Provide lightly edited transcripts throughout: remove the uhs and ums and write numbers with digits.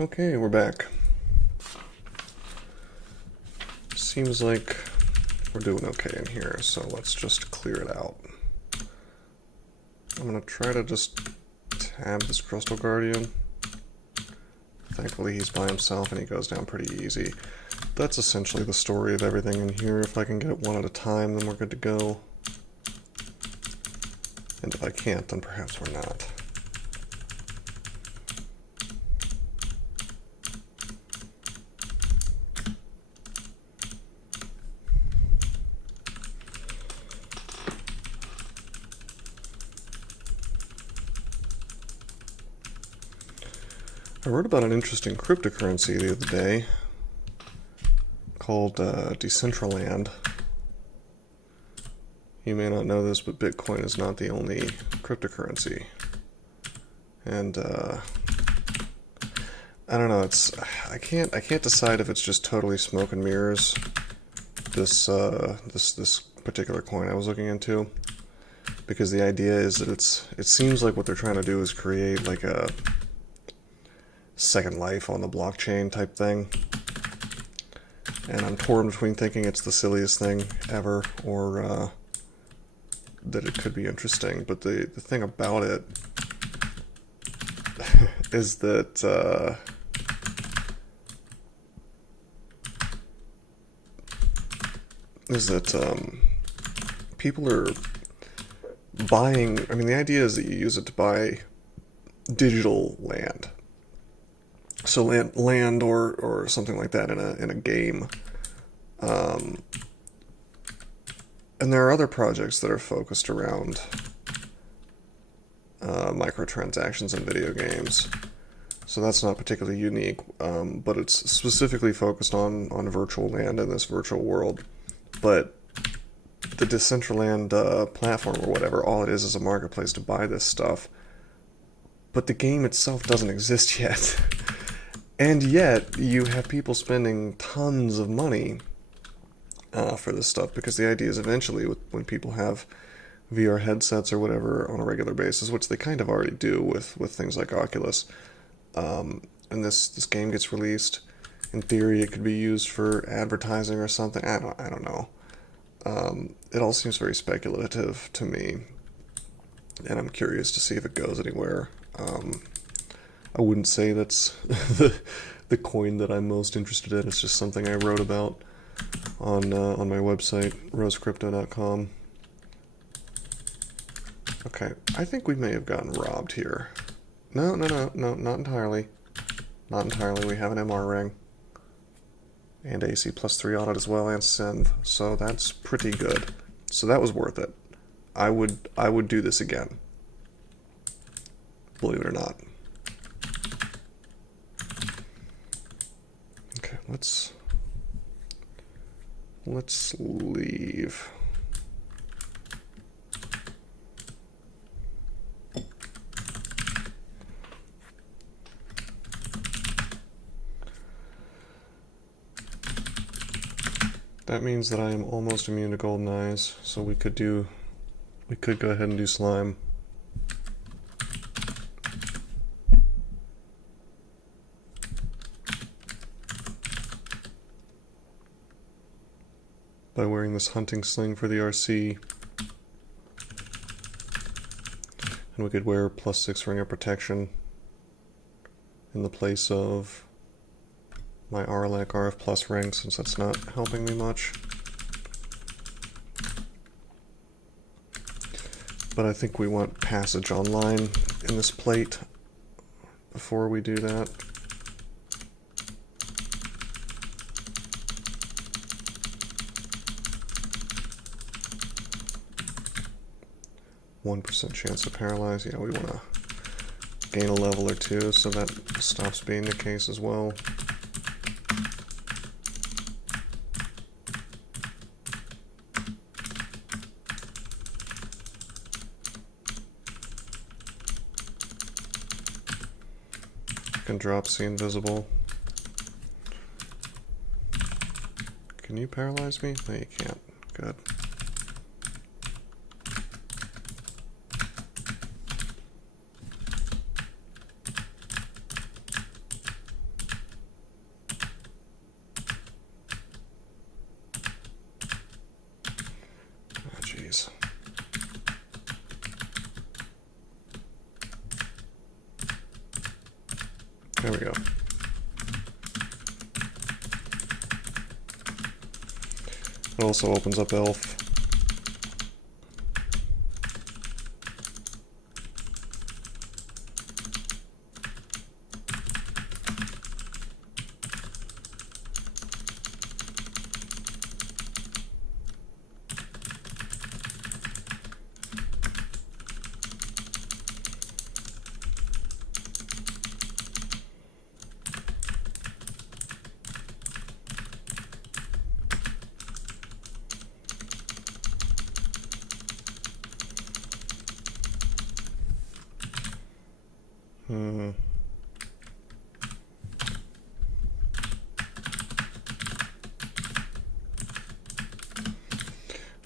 Okay, we're back. Seems like we're doing okay in here, so let's just clear it out. I'm gonna try to just tab this Crystal Guardian. Thankfully he's by himself and he goes down pretty easy. That's essentially the story of everything in here. If I can get it one at a time, then we're good to go. And if I can't, then perhaps we're not. I wrote about an interesting cryptocurrency the other day called Decentraland. You may not know this, but Bitcoin is not the only cryptocurrency. And I don't know, I can't decide if it's just totally smoke and mirrors, this particular coin I was looking into, because the idea is that it seems like what they're trying to do is create like a second life on the blockchain type thing. And I'm torn between thinking it's the silliest thing ever or that it could be interesting. But the thing about it is that people are buying. I mean, the idea is that you use it to buy digital land. So land or something like that in a game. And there are other projects that are focused around microtransactions in video games. So that's not particularly unique, but it's specifically focused on virtual land in this virtual world. But the Decentraland platform or whatever, all it is a marketplace to buy this stuff. But the game itself doesn't exist yet. And yet, you have people spending tons of money for this stuff, because the idea is eventually, when people have VR headsets or whatever on a regular basis, which they kind of already do with things like Oculus, and this game gets released, in theory it could be used for advertising or something. I don't know. It all seems very speculative to me, and I'm curious to see if it goes anywhere. I wouldn't say that's the coin that I'm most interested in. It's just something I wrote about on my website, rosecrypto.com. Okay, I think we may have gotten robbed here. No, not entirely. Not entirely. We have an MR ring. And AC +3 on it as well, and Synth. So that's pretty good. So that was worth it. I would do this again. Believe it or not. Okay, let's leave. That means that I am almost immune to golden eyes, so we could go ahead and do slime. By wearing this hunting sling for the RC. And we could wear +6 ring of protection in the place of my RLAC RF Plus ring, since that's not helping me much. But I think we want passage online in this plate before we do that. 1% chance to paralyze. Yeah, we want to gain a level or two, so that stops being the case as well. Can drop see invisible. Can you paralyze me? No, you can't. Good. There we go. It also opens up Elf.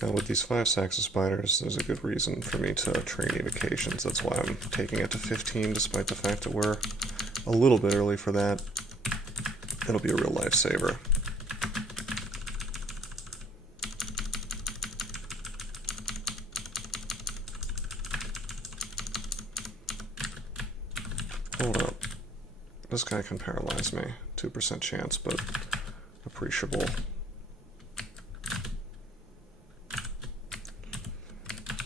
Now with these 5 sacks of spiders, there's a good reason for me to train evocations. That's why I'm taking it to 15, despite the fact that we're a little bit early for that. It'll be a real lifesaver. Hold up. This guy can paralyze me. 2% chance, but appreciable.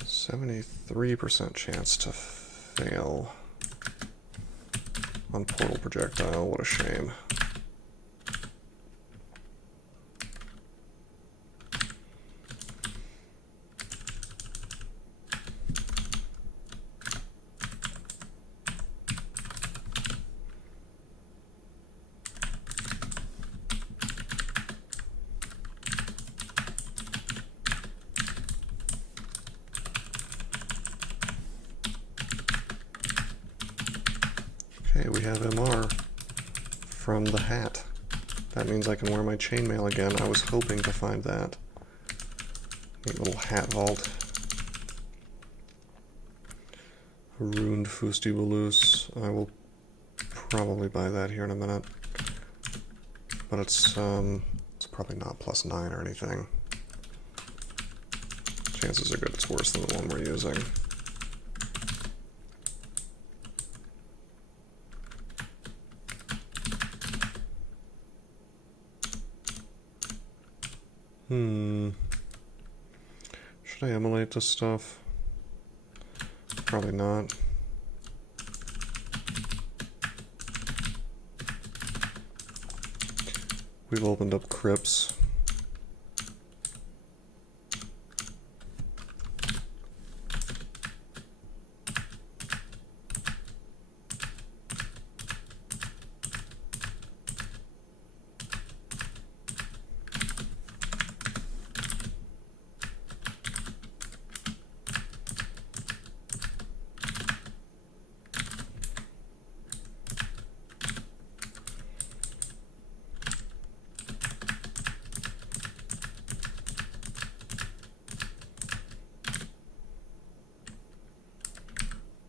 73% chance to fail on portal projectile. What a shame. Okay, we have MR from the hat. That means I can wear my chainmail again. I was hoping to find that. Neat little hat vault. Ruined Fustibulus. I will probably buy that here in a minute. But it's probably not +9 or anything. Chances are good it's worse than the one we're using. Should I emulate this stuff? Probably not. We've opened up crypts.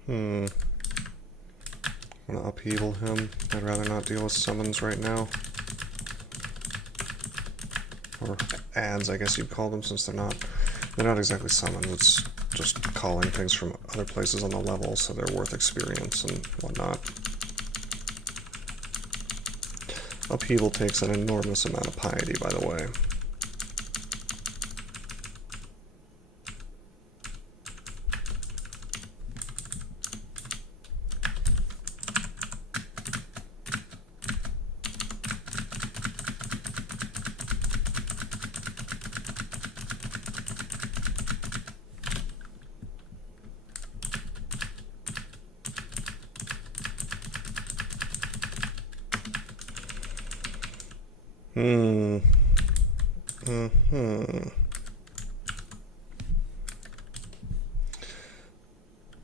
I'm gonna upheaval him. I'd rather not deal with summons right now. Or adds, I guess you'd call them, since they're not exactly summons. It's just calling things from other places on the level, so they're worth experience and whatnot. Upheaval takes an enormous amount of piety, by the way.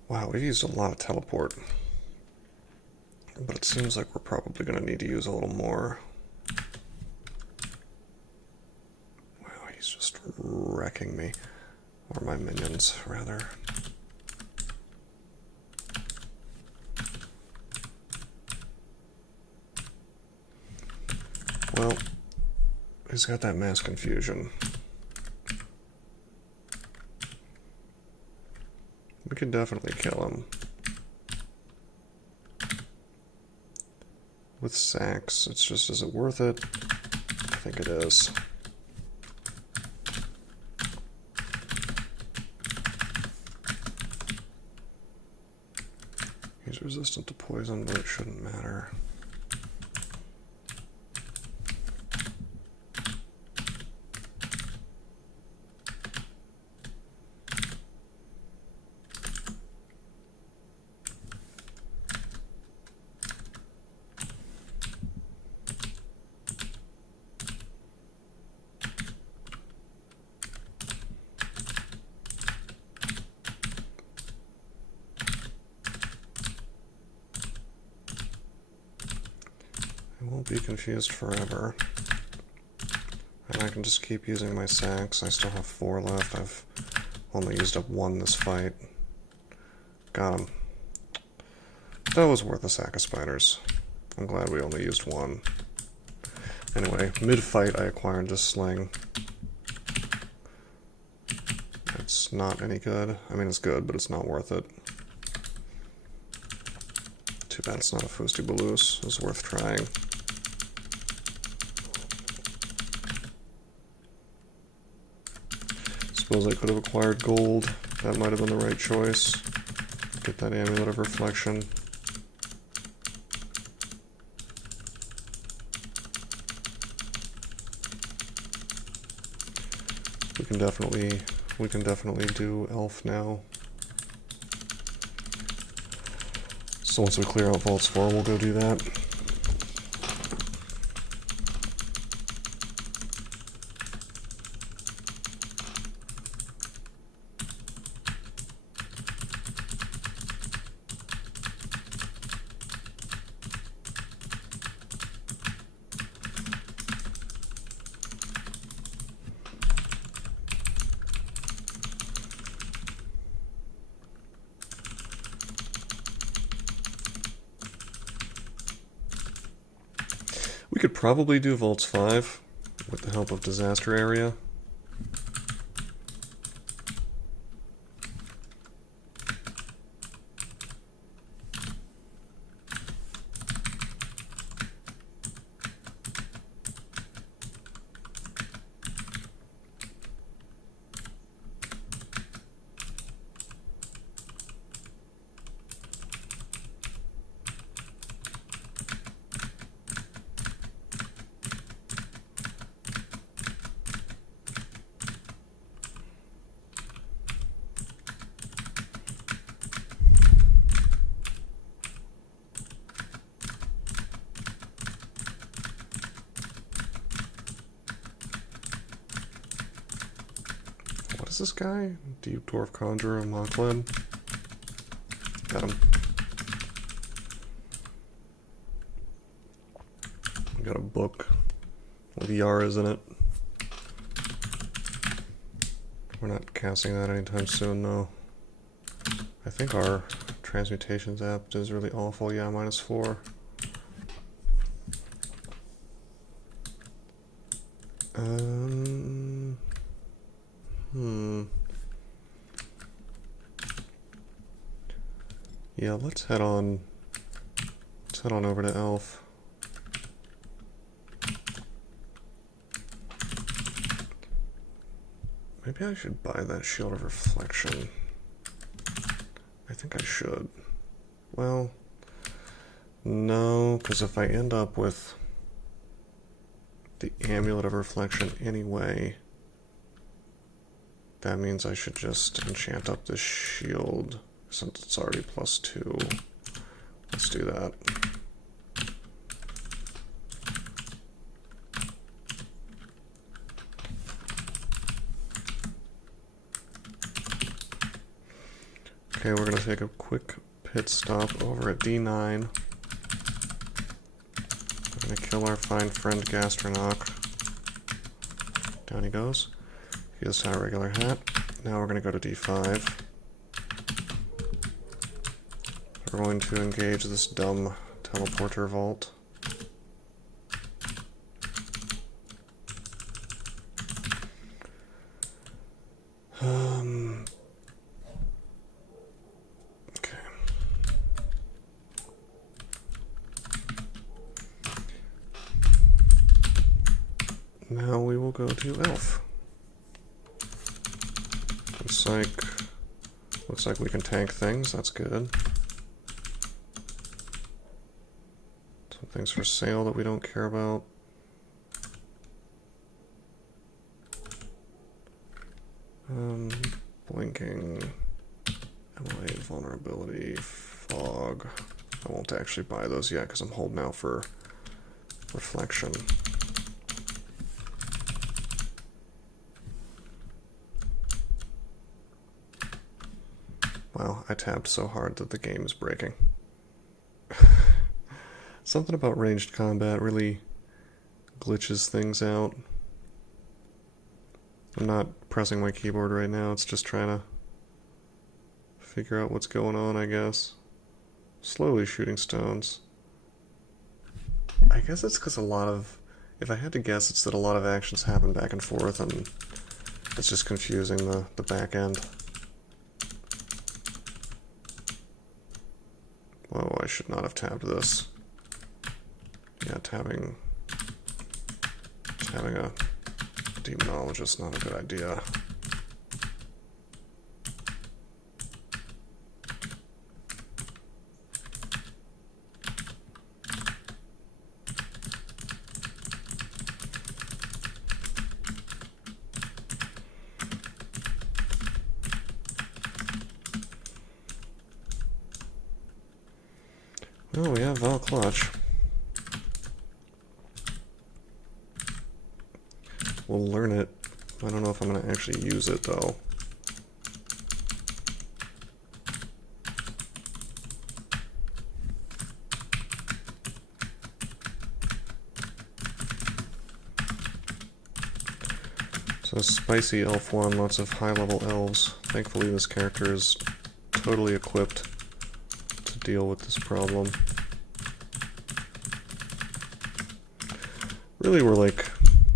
Wow, we've used a lot of teleport. But it seems like we're probably going to need to use a little more. Wow, he's just wrecking me. Or my minions, rather. Well, he's got that mass confusion. We could definitely kill him. with sacks. It's just, is it worth it? I think it is. He's resistant to poison, but it shouldn't matter. Be confused forever. And I can just keep using my sacks. I still have 4 left. I've only used up 1 this fight. Got him. That was worth a sack of spiders. I'm glad we only used 1. Anyway, mid-fight I acquired this sling. It's not any good. I mean, it's good, but it's not worth it. Too bad it's not a Fustibalus. It's worth trying. Suppose I could have acquired gold. That might have been the right choice. Get that amulet of reflection. We can definitely do elf now. So once we clear out Vaults 4, we'll go do that. We could probably do Vaults 5 with the help of Disaster Area. This guy? Deep Dwarf Conjurer Mocklin. Got him. Got a book with Yaras in it. We're not casting that anytime soon, though. I think our Transmutations app is really awful. Yeah, -4. Yeah, let's head on over to Elf. Maybe I should buy that Shield of Reflection. I think I should. Well, no, because if I end up with the Amulet of Reflection anyway, that means I should just enchant up this shield since it's already +2. Let's do that. Okay, we're going to take a quick pit stop over at D9. We're going to kill our fine friend Gastronach. Down he goes. He has our regular hat. Now we're going to go to D5. We're going to engage this dumb teleporter vault. Okay. now we will go to Elf. Looks like we can tank things, that's good. Some things for sale that we don't care about. Blinking, MLA, vulnerability, fog. I won't actually buy those yet because I'm holding out for reflection. Wow, I tapped so hard that the game is breaking. Something about ranged combat really glitches things out. I'm not pressing my keyboard right now, it's just trying to figure out what's going on, I guess. Slowly shooting stones. I guess it's because if I had to guess, it's that a lot of actions happen back and forth and it's just confusing the back end. Whoa, I should not have tabbed this. Yeah, tabbing a demonologist, not a good idea. Oh, we have Val Clutch. We'll learn it. I don't know if I'm going to actually use it, though. So spicy elf one, lots of high-level elves. Thankfully this character is totally equipped to deal with this problem. Really, we're like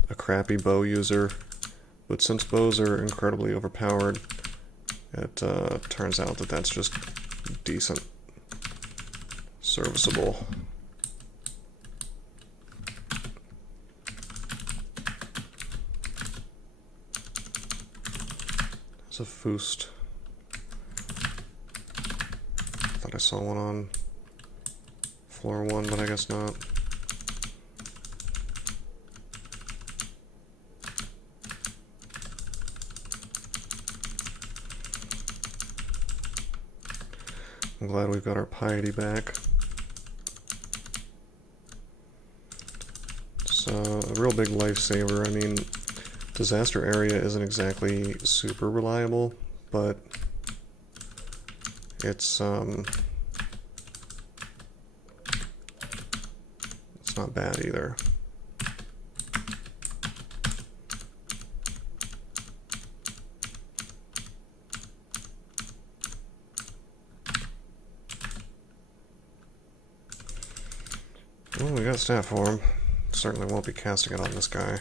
a crappy bow user, but since bows are incredibly overpowered, it turns out that that's just decent, serviceable. There's a Foost. Thought I saw one on floor 1, but I guess not. I'm glad we've got our piety back. It's a real big lifesaver. I mean, disaster area isn't exactly super reliable, but it's not bad either. Well, we got staff form. Certainly won't be casting it on this guy.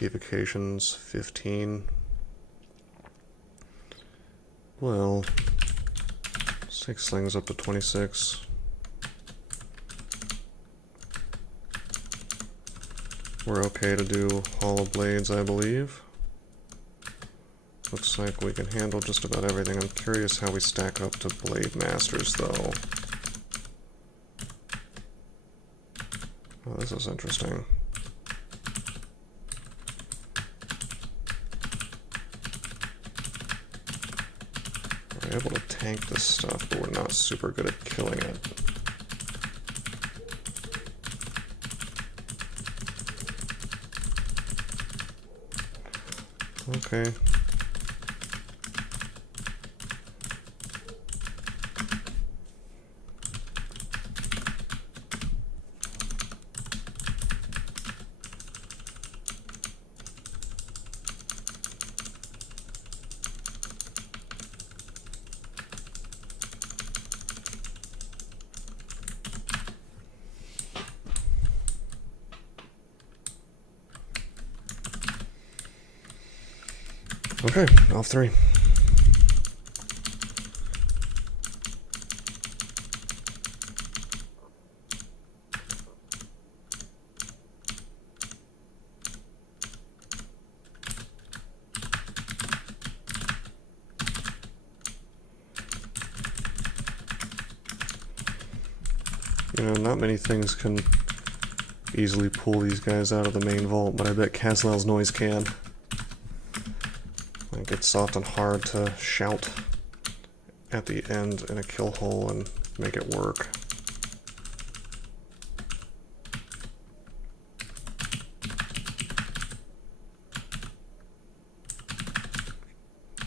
Evocations 15. Well, 6 slings up to 26. We're okay to do hollow blades, I believe. Looks like we can handle just about everything. I'm curious how we stack up to blade masters, though. Oh, this is interesting. We're able to tank this stuff, but we're not super good at killing it. Okay. Okay, off 3. You know, not many things can easily pull these guys out of the main vault, but I bet Qazlal's noise can. Like, it's often hard to shout at the end in a kill hole and make it work.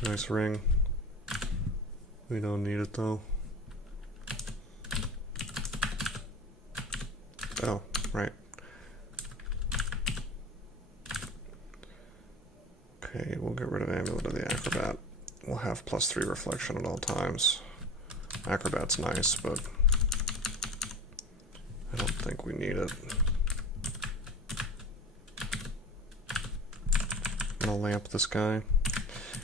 Nice ring. We don't need it though. Oh, right. Okay, we'll get rid of Amulet of the Acrobat. We'll have +3 reflection at all times. Acrobat's nice, but I don't think we need it. I'm gonna lamp this guy.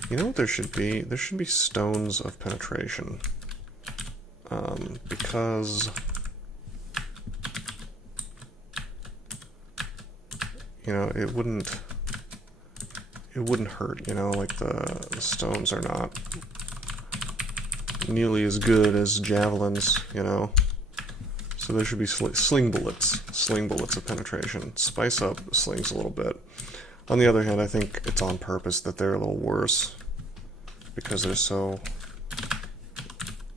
You know what there should be? There should be stones of penetration. Because, you know, it wouldn't hurt, you know, like the stones are not nearly as good as javelins, you know. So there should be sling bullets of penetration. Spice up slings a little bit. On the other hand, I think it's on purpose that they're a little worse because they're so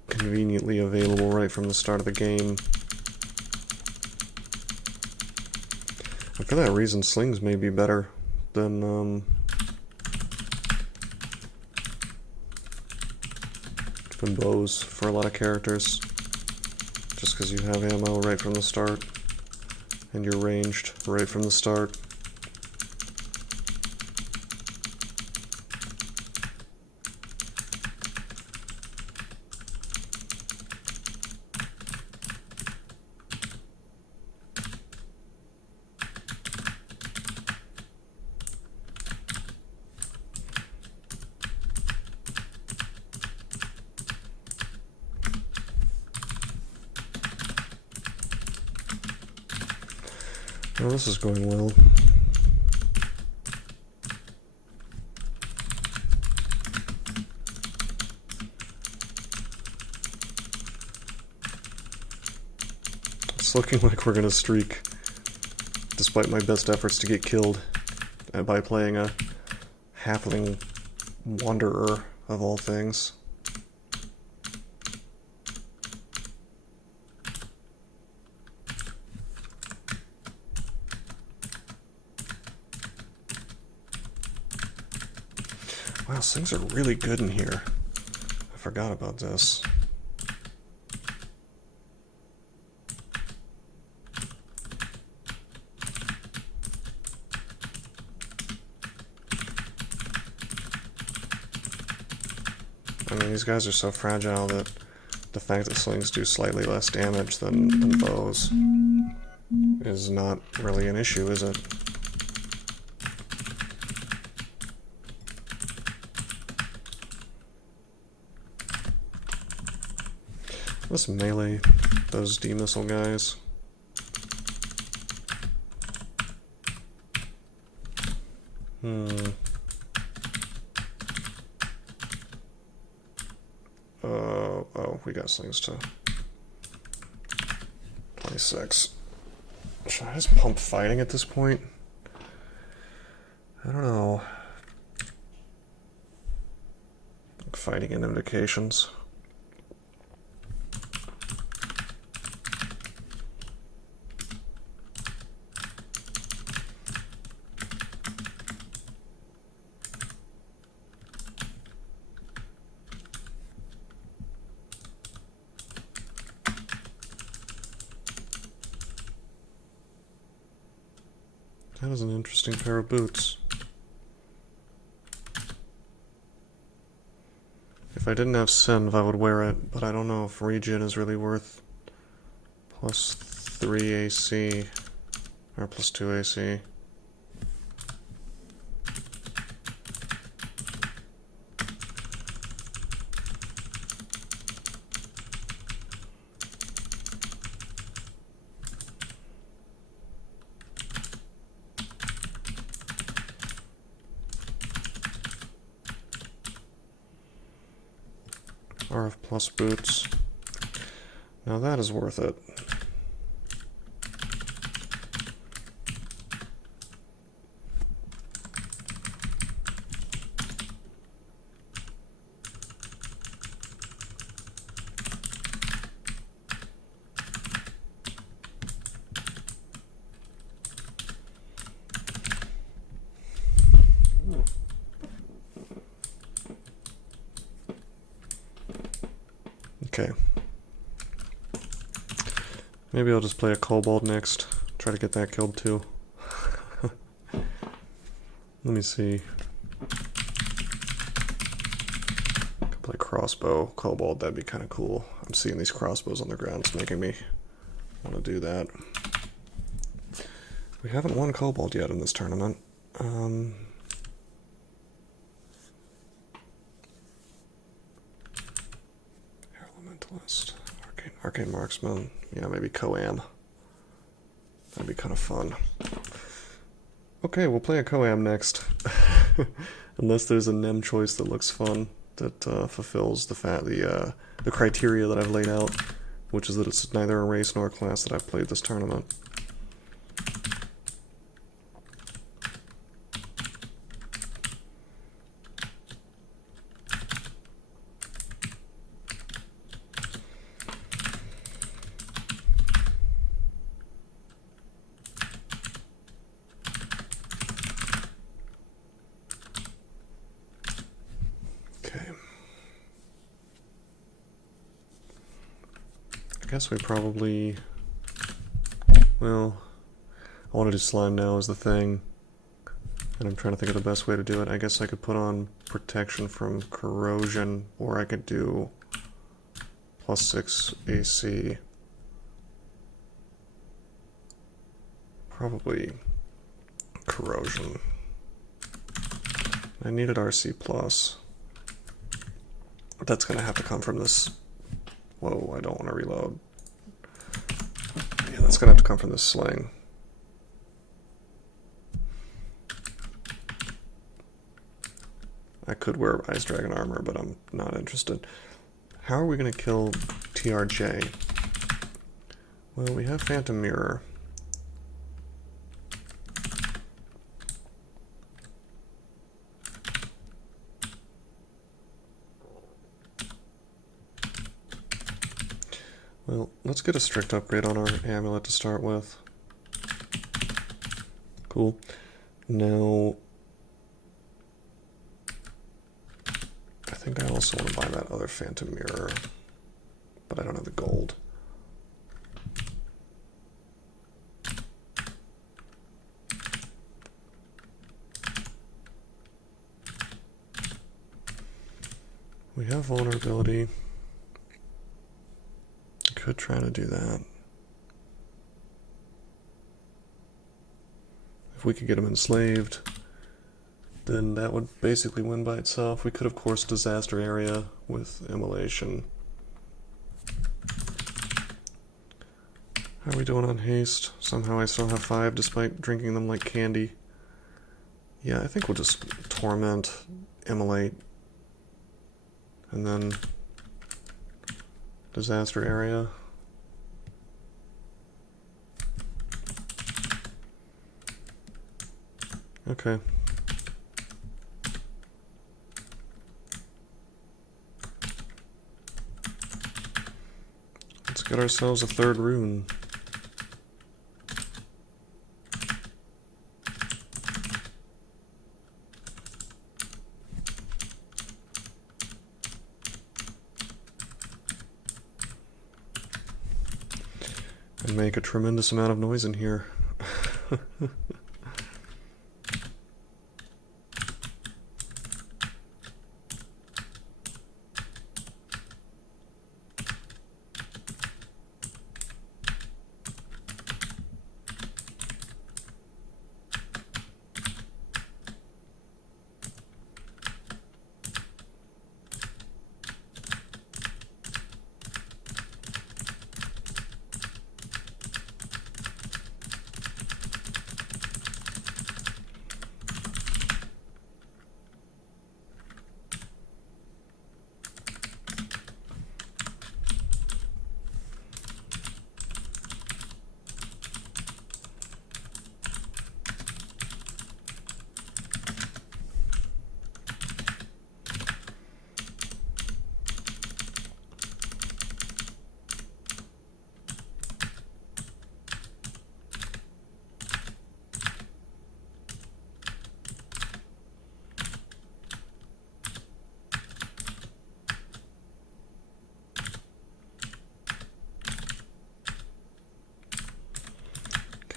conveniently available right from the start of the game. And for that reason, slings may be better than bows for a lot of characters. Just because you have ammo right from the start and you're ranged right from the start. Well, this is going well. It's looking like we're gonna streak, despite my best efforts to get killed by playing a Halfling Wanderer of all things. Wow, things are really good in here. I forgot about this. I mean, these guys are so fragile that the fact that slings do slightly less damage than bows is not really an issue, is it? Let's melee those D-missile guys. Oh, we got slings to 26. Should I just pump fighting at this point? I don't know. Fighting and indications. That is an interesting pair of boots. If I didn't have Senv, I would wear it, but I don't know if Regen is really worth +3 AC, or +2 AC. RF plus boots. Now that is worth it. Okay. Maybe I'll just play a kobold next. Try to get that killed too. Let me see. I could play crossbow, kobold, that'd be kind of cool. I'm seeing these crossbows on the ground, it's making me want to do that. We haven't won kobold yet in this tournament. Elementalist, arcane marksman, yeah, maybe Koam. That'd be kind of fun. Okay, we'll play a Koam next. Unless there's a NEM choice that looks fun, that fulfills the criteria that I've laid out, which is that it's neither a race nor a class that I've played this tournament. I guess we probably, well, I want to do slime now is the thing, and I'm trying to think of the best way to do it. I guess I could put on protection from corrosion, or I could do +6 AC. Probably corrosion. I needed RC+. That's going to have to come from this. Whoa, I don't want to reload. Yeah, that's going to have to come from this sling. I could wear Ice Dragon armor, but I'm not interested. How are we going to kill TRJ? Well, we have Phantom Mirror. Well, let's get a strict upgrade on our amulet to start with. Cool. Now, I think I also want to buy that other Phantom Mirror, but I don't have the gold. We have vulnerability. Could try to do that. If we could get him enslaved, then that would basically win by itself. We could, of course, disaster area with immolation. How are we doing on haste? Somehow I still have 5 despite drinking them like candy. Yeah, I think we'll just torment, immolate, and then disaster area. Okay. Let's get ourselves a 3rd rune. And make a tremendous amount of noise in here.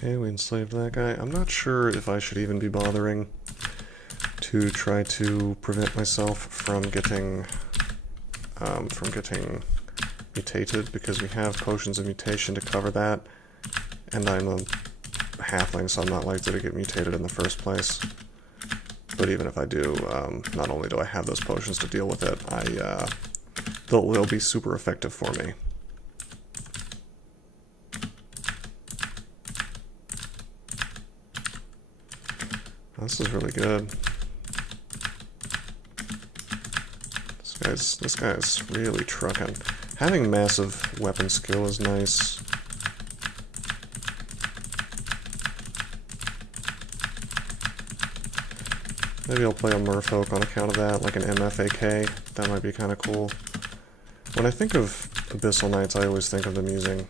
Okay, we enslaved that guy. I'm not sure if I should even be bothering to try to prevent myself from getting mutated, because we have potions of mutation to cover that, and I'm a halfling, so I'm not likely to get mutated in the first place. But even if I do, not only do I have those potions to deal with it, they'll be super effective for me. This is really good. This guy's really trucking. Having massive weapon skill is nice. Maybe I'll play a merfolk on account of that, like an MFAK. That might be kind of cool. When I think of Abyssal Knights, I always think of them using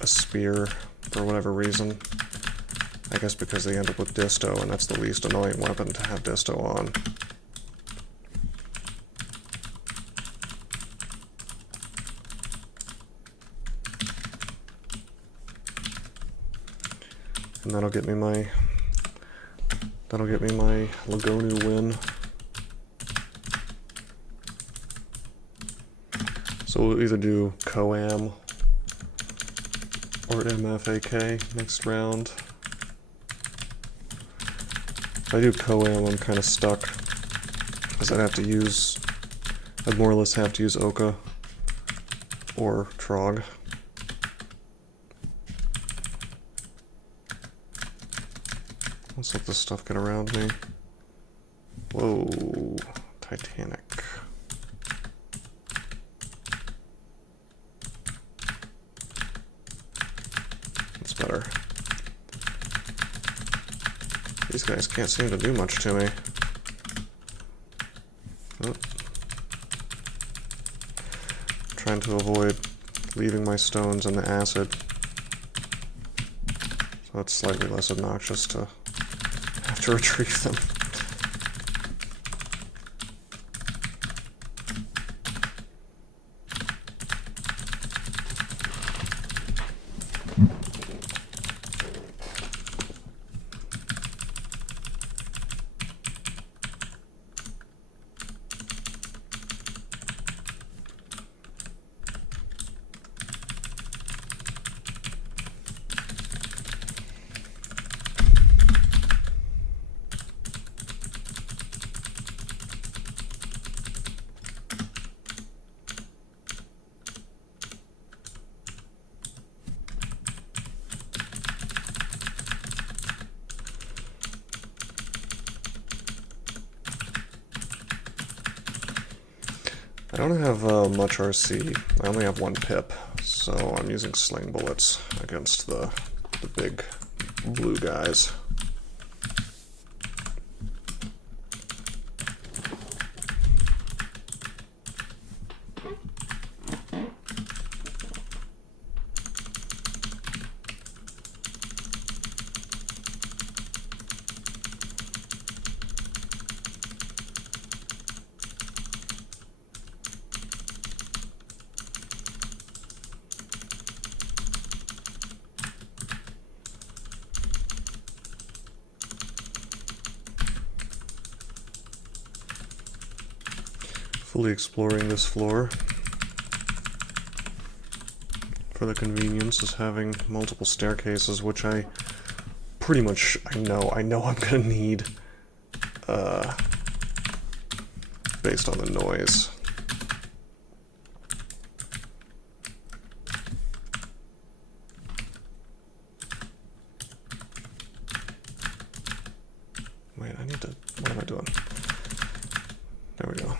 a spear for whatever reason. I guess because they end up with disto, and that's the least annoying weapon to have disto on. And that'll get me my Lagonu win. So we'll either do Coam or MFAK next round. If I do Coam, I'm kind of stuck, because I'd more or less have to use Oka or Trog. Let's let this stuff get around me. Whoa, Titanic. That's better. These guys can't seem to do much to me. Oh. Trying to avoid leaving my stones in the acid, so it's slightly less obnoxious to have to retrieve them. I don't have much RC. I only have 1 pip, so I'm using sling bullets against the big blue guys. Fully exploring this floor for the convenience is having multiple staircases, which I pretty much I know I'm gonna need based on the noise. Wait, I need to, what am I doing? There we go.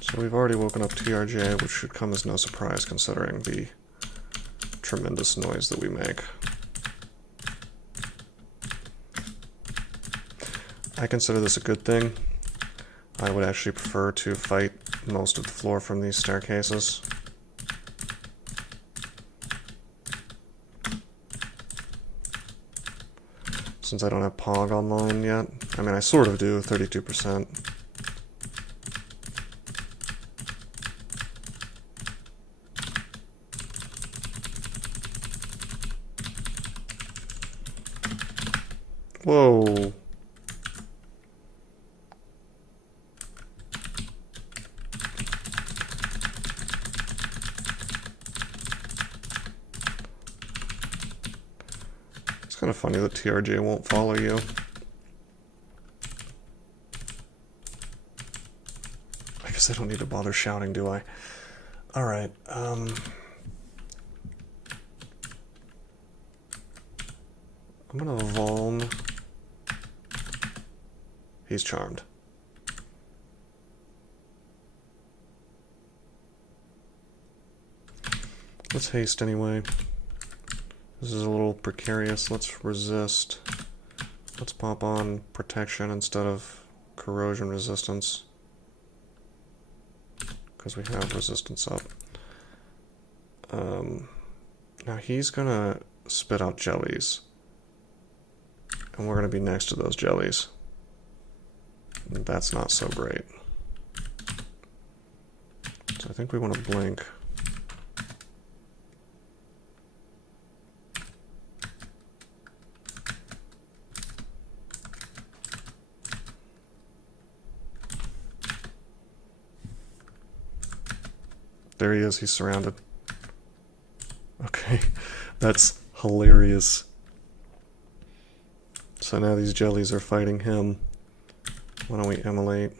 So we've already woken up TRJ, which should come as no surprise considering the tremendous noise that we make. I consider this a good thing. I would actually prefer to fight most of the floor from these staircases. since I don't have Pog online yet. I mean, I sort of do, 32%. Whoa. It's kind of funny that TRJ won't follow you. I guess I don't need to bother shouting, do I? Alright, I'm gonna Volm. He's charmed. Let's haste anyway. This is a little precarious. Let's resist. Let's pop on protection instead of corrosion resistance, because we have resistance up. Now he's gonna spit out jellies, and we're gonna be next to those jellies. And that's not so great. So I think we want to blink. There he is, he's surrounded. Okay, that's hilarious. So now these jellies are fighting him. Why don't we immolate?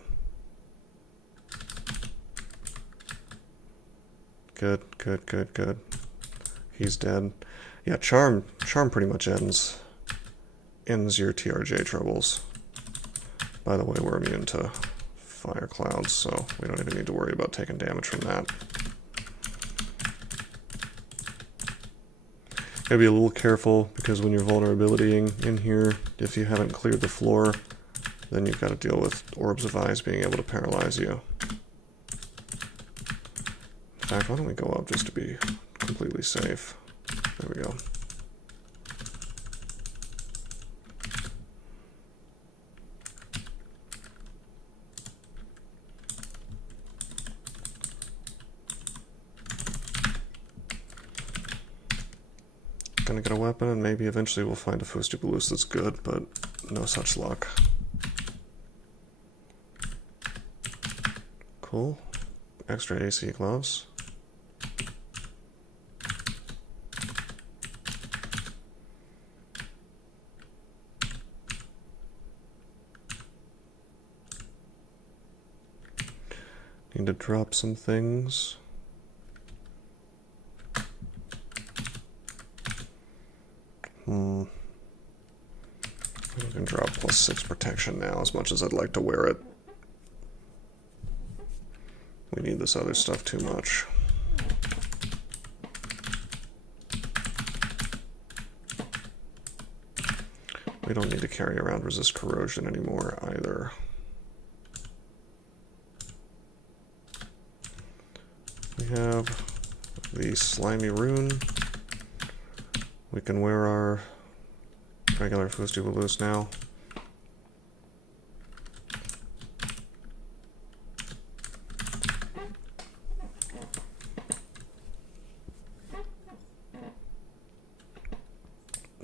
Good, good, good, good. He's dead. Yeah, Charm pretty much ends your TRJ troubles. By the way, we're immune to fire clouds, so we don't even need to worry about taking damage from that. Gotta be a little careful, because when you're vulnerabilitying in here, if you haven't cleared the floor, then you've got to deal with Orbs of Eyes being able to paralyze you. In fact, why don't we go up just to be completely safe? There we go. Gonna get a weapon, and maybe eventually we'll find a Fustibulus that's good, but no such luck. Cool. Extra AC gloves. Need to drop some things. I can drop +6 protection now, as much as I'd like to wear it. We need this other stuff too much. We don't need to carry around resist corrosion anymore either. We have the slimy rune. We can wear our regular Fustibulus now.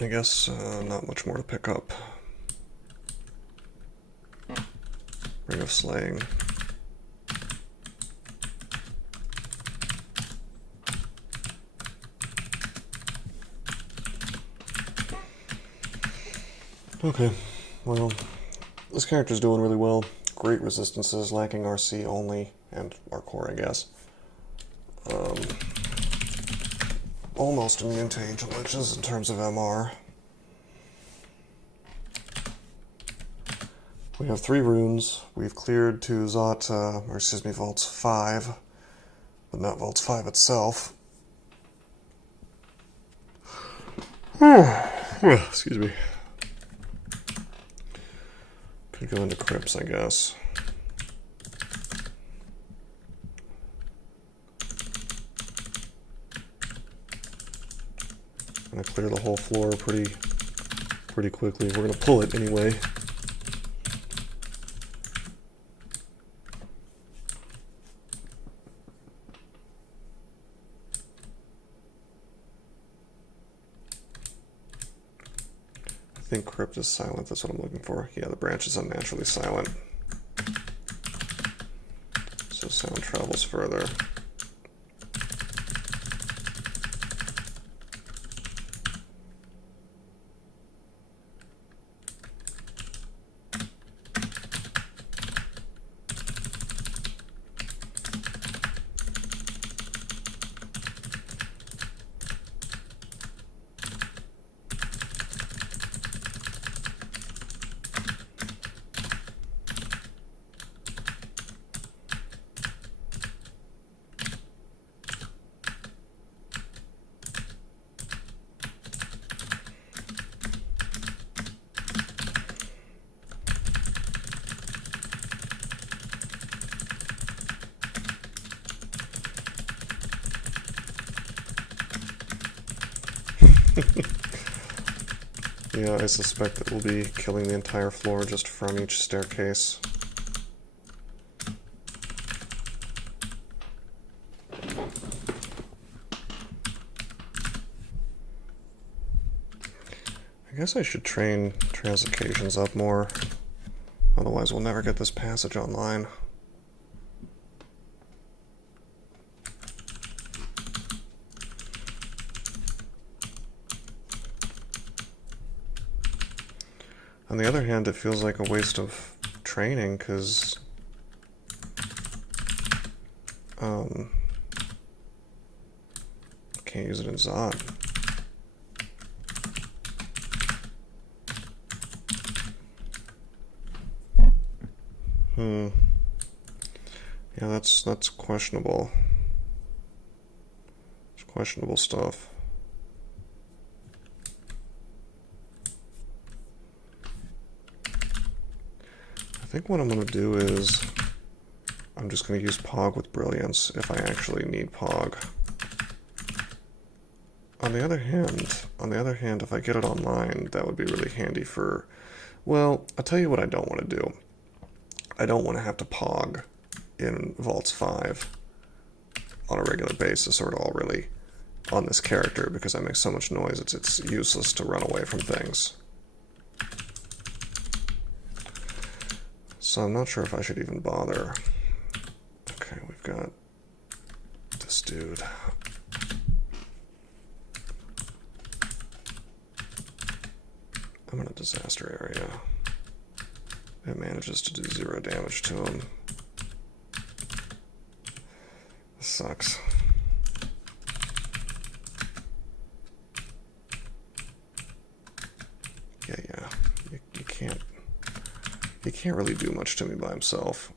I guess not much more to pick up. Ring of Slaying. Okay, well, this character's doing really well. Great resistances, lacking RC only, and our core, I guess. Almost immune to Ancient Liches in terms of MR. We have 3 runes. We've cleared to Vaults 5, but not Vaults 5 itself. Excuse me. Could go into crypts, I guess. I'm gonna clear the whole floor pretty pretty quickly. We're going to pull it anyway. I think crypt is silent. That's what I'm looking for. Yeah, the branch is unnaturally silent. So sound travels further. Yeah, I suspect that we'll be killing the entire floor just from each staircase. I guess I should train translocations up more. Otherwise we'll never get this passage online. On the other hand, it feels like a waste of training, because I can't use it in Zod. Yeah, that's questionable. It's questionable stuff. I think what I'm going to do is I'm just going to use Pog with Brilliance if I actually need Pog. On the other hand, if I get it online, that would be really handy for, well, I'll tell you what I don't want to do. I don't want to have to Pog in Vaults 5 on a regular basis, or at all really, on this character, because I make so much noise it's useless to run away from things. So I'm not sure if I should even bother. Okay, we've got this dude. I'm in a disaster area. It manages to do 0 damage to him. This sucks. Yeah. He can't really do much to me by himself.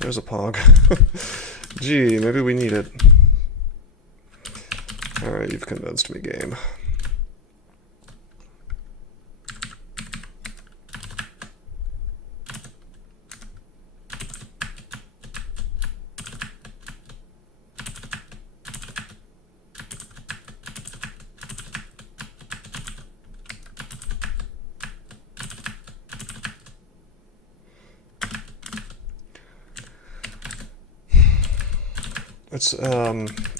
There's a Pog. Gee, maybe we need it. Alright, you've convinced me, game.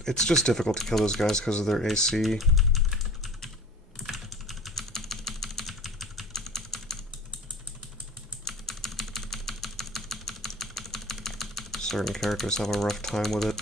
It's just difficult to kill those guys because of their AC. Certain characters have a rough time with it.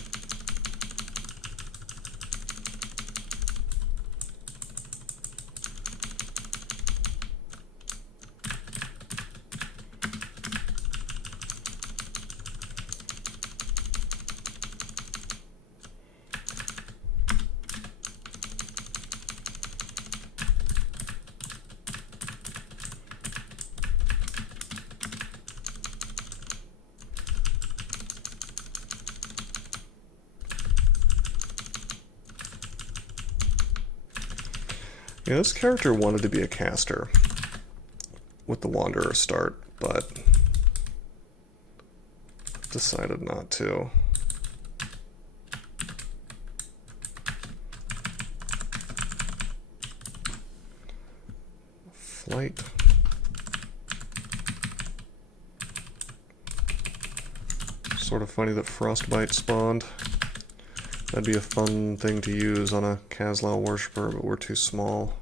Yeah, this character wanted to be a caster with the Wanderer start, but decided not to. Flight. Sort of funny that Frostbite spawned. That'd be a fun thing to use on a Qazlal worshipper, but we're too small.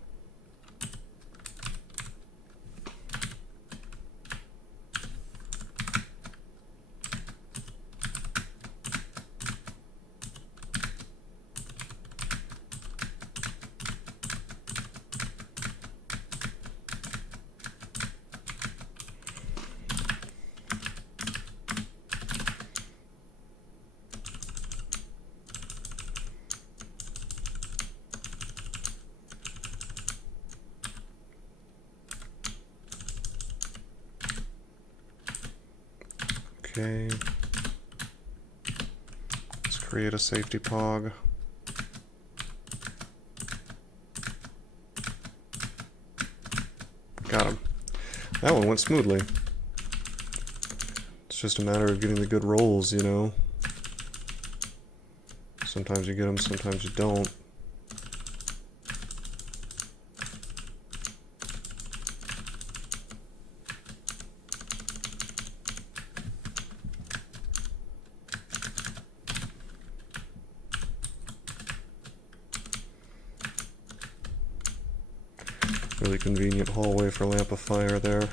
Okay, let's create a safety pog. Got him. That one went smoothly. It's just a matter of getting the good rolls, you know. Sometimes you get them, sometimes you don't. Really convenient hallway for lamp of fire there.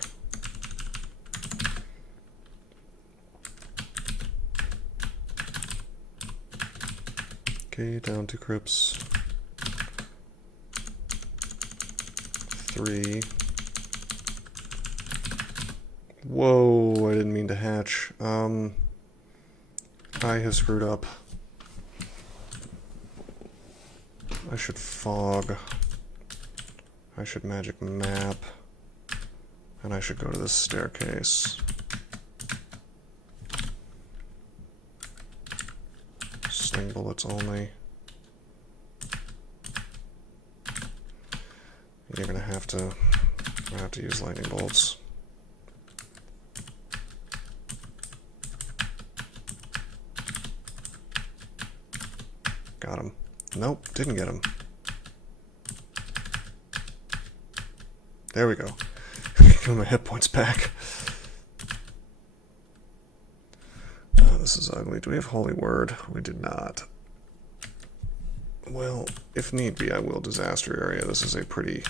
Okay, down to crypts. 3. Whoa, I didn't mean to hatch. I have screwed up. I should fog. I should magic map, and I should go to this staircase. Sling bullets only. You're gonna have to use lightning bolts. Got him. Nope, didn't get him. There we go. Give my hit points back. Oh, this is ugly. Do we have Holy Word? We do not. Well, if need be, I will Disaster Area. This is a pretty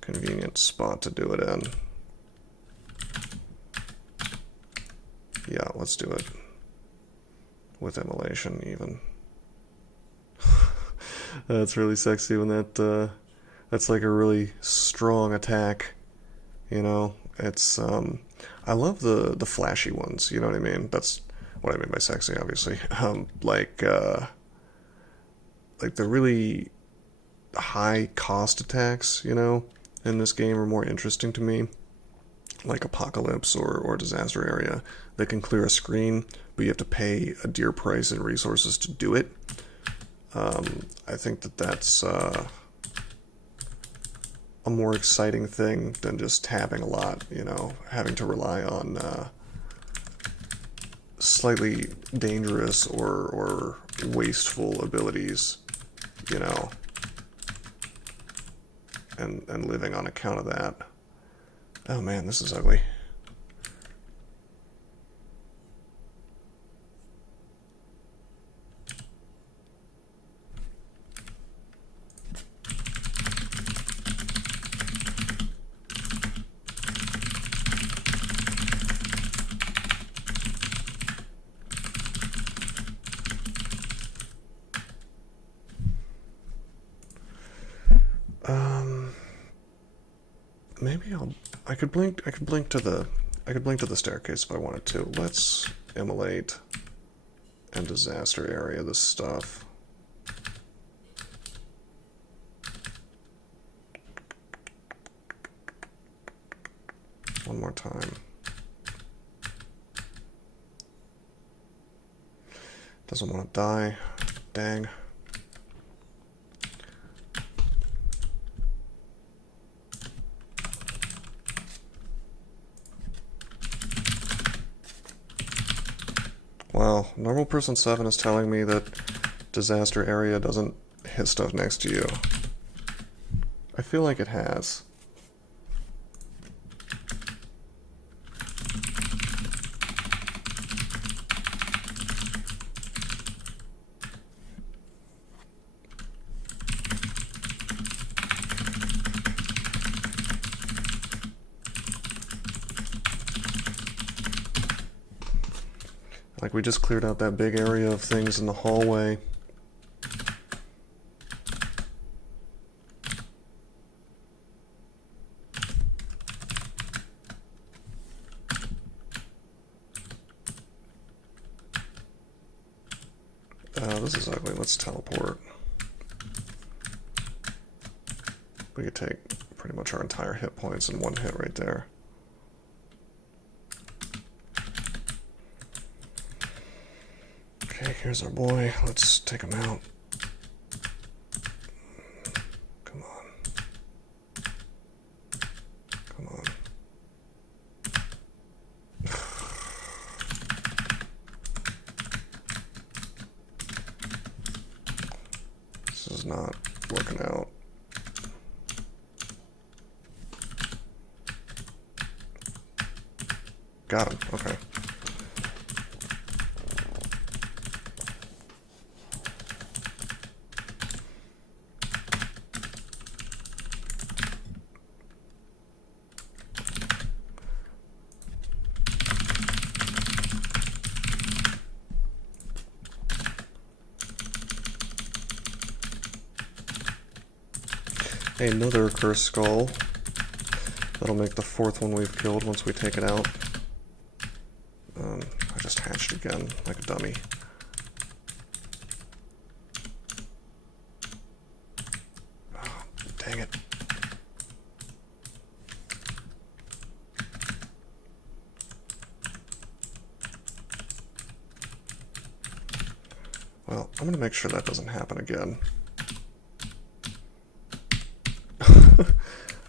convenient spot to do it in. Yeah, let's do it. With Immolation, even. That's really sexy when that's like a really strong attack, you know. It's I love the flashy ones, you know what I mean? That's what I mean by sexy, obviously. Like the really high cost attacks, you know, in this game are more interesting to me. Like Apocalypse or Disaster Area that can clear a screen, but you have to pay a dear price in resources to do it. I think that's a more exciting thing than just tabbing a lot, you know, having to rely on slightly dangerous or wasteful abilities, you know, and living on account of that. Oh man, this is ugly. Maybe I could blink to the staircase if I wanted to. Let's immolate and Disaster Area this stuff. One more time. Doesn't want to die. Dang. Wow, normal person 7 is telling me that disaster area doesn't hit stuff next to you. I feel like it has. Like, we just cleared out that big area of things in the hallway. This is ugly. Let's teleport. We could take pretty much our entire hit points in one hit right there. Okay, here's our boy. Let's take him out. Come on. Come on. This is not working out. Got him. Okay. Another cursed skull. That'll make the 4th one we've killed once we take it out. I just hatched again, like a dummy. Oh, dang it. Well, I'm gonna make sure that doesn't happen again.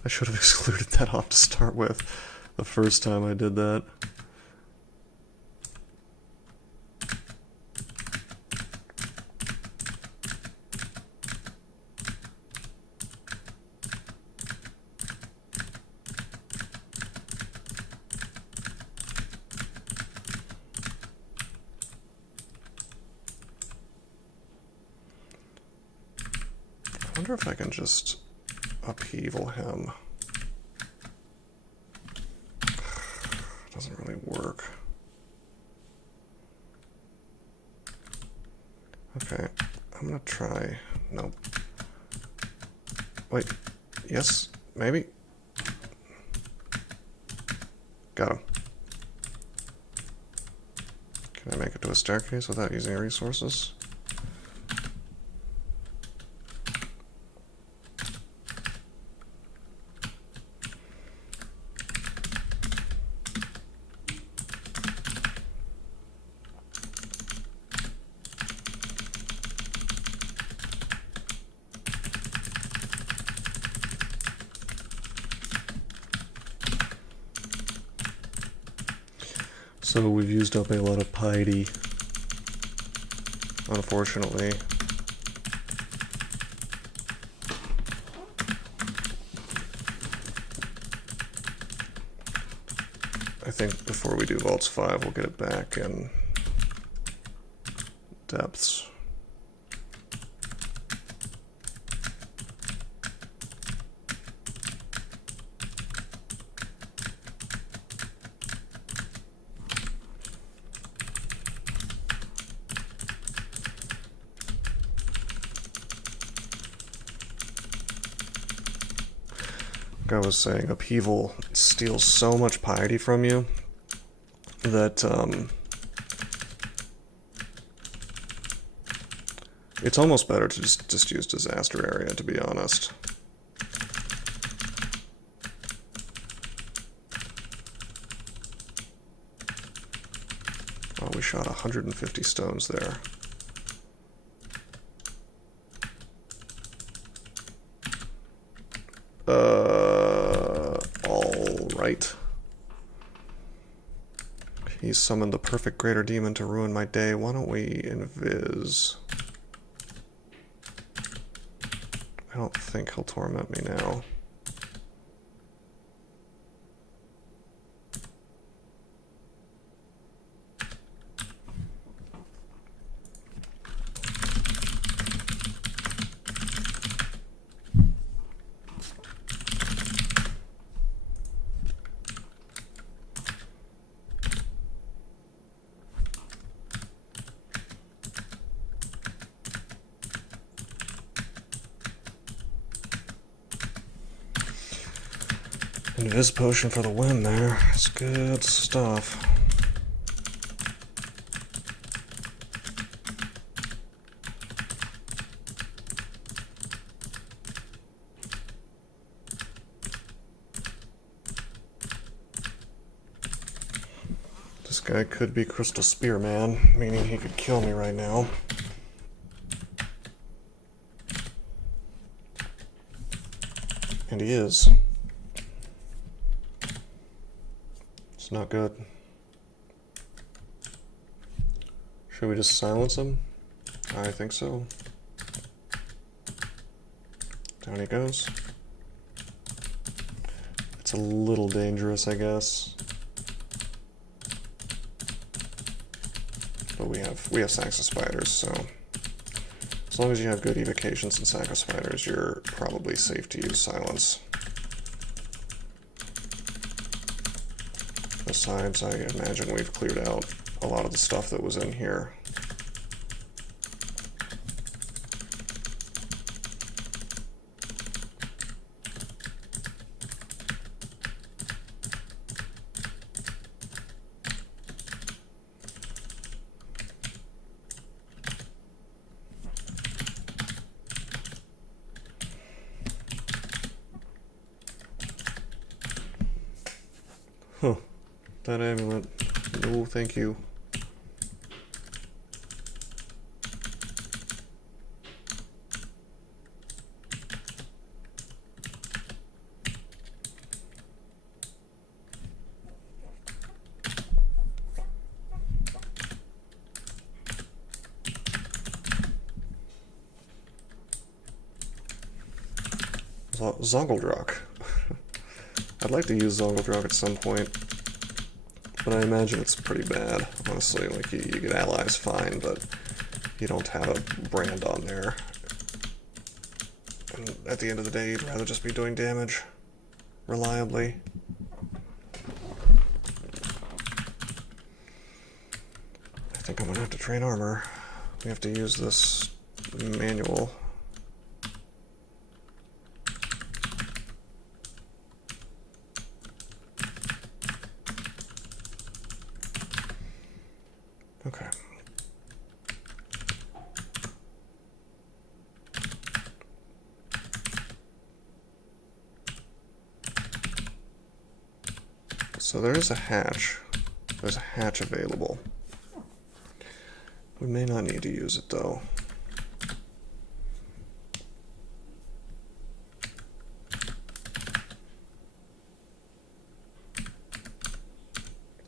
I should have excluded that off to start with the first time I did that. I wonder if I can just upheaval him. Doesn't really work. Okay, I'm gonna try. Nope. Wait. Yes? Maybe? Got him. Can I make it to a staircase without using resources? So we've used up a lot of piety, unfortunately. I think before we do Vaults 5, we'll get it back in depths. Like I was saying, upheaval steals so much piety from you that it's almost better to just use disaster area, to be honest. Oh, we shot 150 stones there. All right. He summoned the perfect greater demon to ruin my day. Why don't we invis? I don't think he'll torment me now. Invis potion for the win there. It's good stuff. This guy could be Crystal Spearman, meaning he could kill me right now. And he is. It's not good. Should we just silence him? I think so. Down he goes. It's a little dangerous, I guess. But we have Sax of Spiders, so as long as you have good evocations and Sack of Spiders, you're probably safe to use silence. Besides, I imagine we've cleared out a lot of the stuff that was in here. Huh. That amulet. No, thank you. Zongeldrock. I'd like to use Zongeldrock at some point. But I imagine it's pretty bad, honestly. Like, you get allies fine, but you don't have a brand on there. And at the end of the day, you'd rather just be doing damage reliably. I think I'm gonna have to train armor. We have to use this manual. Okay. So there is a hatch. There's a hatch available. We may not need to use it though.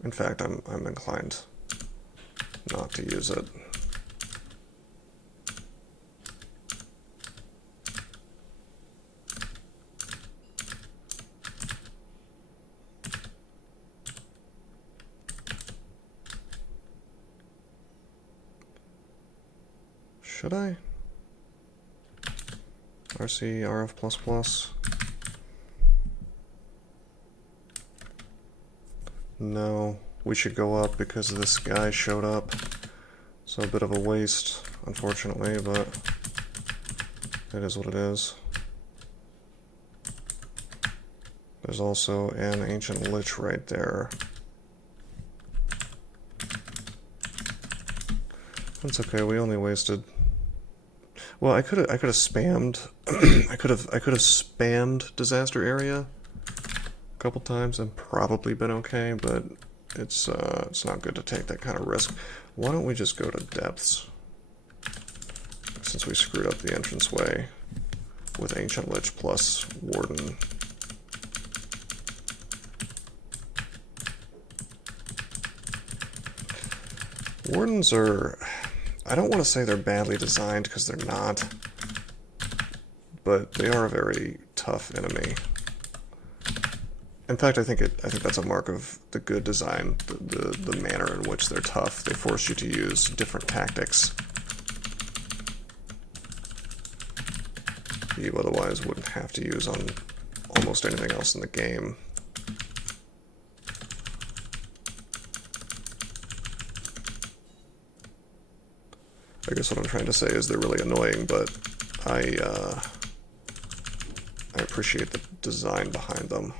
In fact, I'm inclined not to use it. Should I? RC, RF++? No. We should go up because this guy showed up. So a bit of a waste, unfortunately, but it is what it is. There's also an ancient lich right there. That's okay, we only wasted... Well, I could have spammed I could have spammed disaster area a couple times and probably been okay, but it's not good to take that kind of risk. Why don't we just go to depths? Since we screwed up the entranceway with Ancient Lich plus Warden. Wardens are... I don't want to say they're badly designed, because they're not. But they are a very tough enemy. In fact, I think that's a mark of the good design, the manner in which they're tough. They force you to use different tactics you otherwise wouldn't have to use on almost anything else in the game. I guess what I'm trying to say is they're really annoying, but I appreciate the design behind them.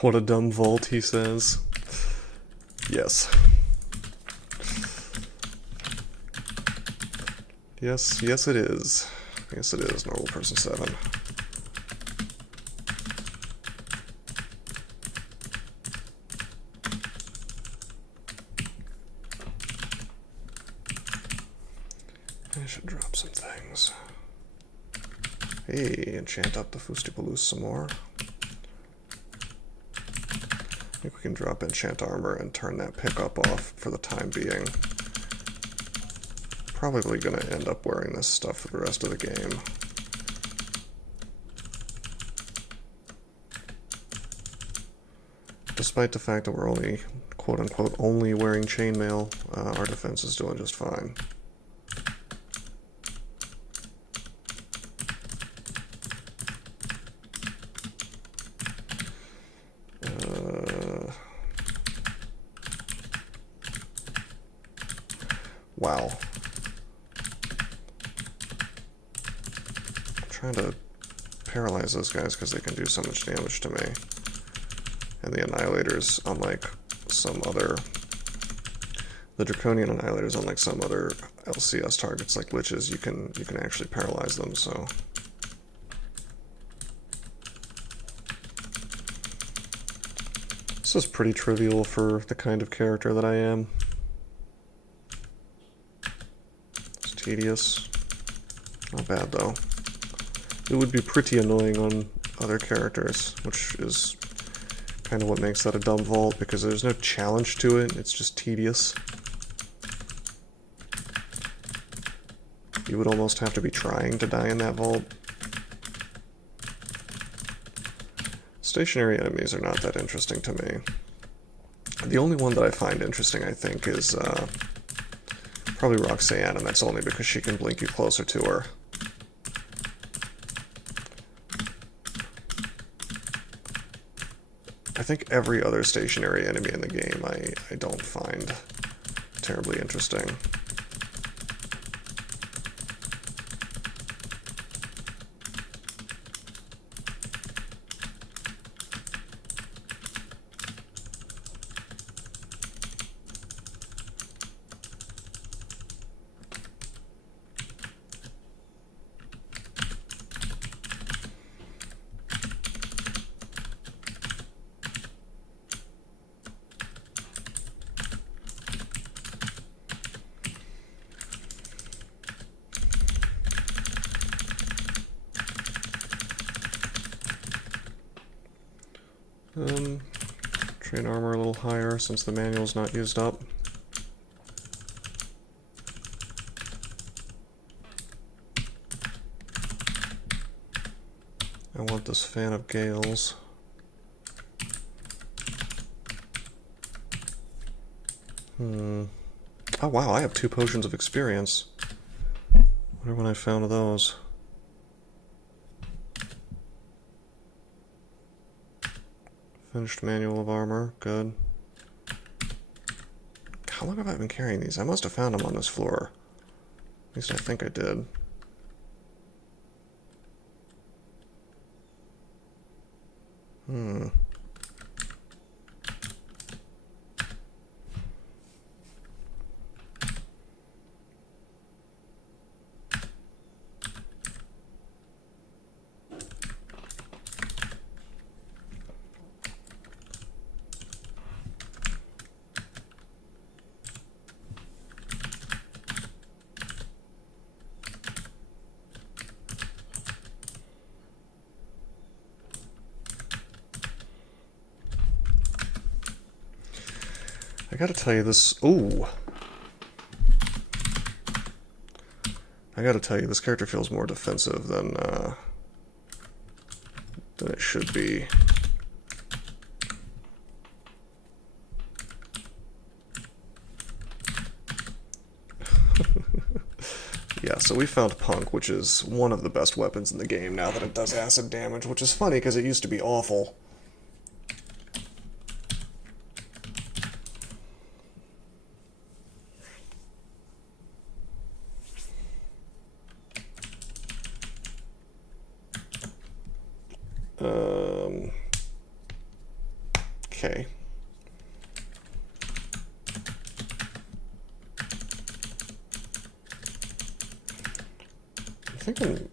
What a dumb vault, he says. Yes. Yes it is. Yes it is, normal person 7. I should drop some things. Hey, enchant up the Fustipalooz some more. I think we can drop enchant armor and turn that pickup off for the time being. Probably gonna end up wearing this stuff for the rest of the game. Despite the fact that we're only, quote-unquote, only wearing chainmail, our defense is doing just fine. Wow. I'm trying to paralyze those guys because they can do so much damage to me. And the Annihilators, unlike some other... The Draconian Annihilators, unlike some other LCS targets like Liches, you can actually paralyze them, so... This is pretty trivial for the kind of character that I am. It's tedious. Not bad, though. It would be pretty annoying on other characters, which is kind of what makes that a dumb vault, because there's no challenge to it, it's just tedious. You would almost have to be trying to die in that vault. Stationary enemies are not that interesting to me. The only one that I find interesting, I think, is probably Roxanne, and that's only because she can blink you closer to her. I think every other stationary enemy in the game I don't find terribly interesting. Train armor a little higher since the manual's not used up. I want this fan of Gales. Oh wow, I have 2 potions of experience. Wonder when I found those. Finished manual of armor, good. How long have I been carrying these? I must have found them on this floor. At least I think I did. I gotta tell you this. Ooh. I gotta tell you, this character feels more defensive than it should be. Yeah, so we found Punk, which is one of the best weapons in the game now that it does acid damage, which is funny because it used to be awful. Okay. I'm thinking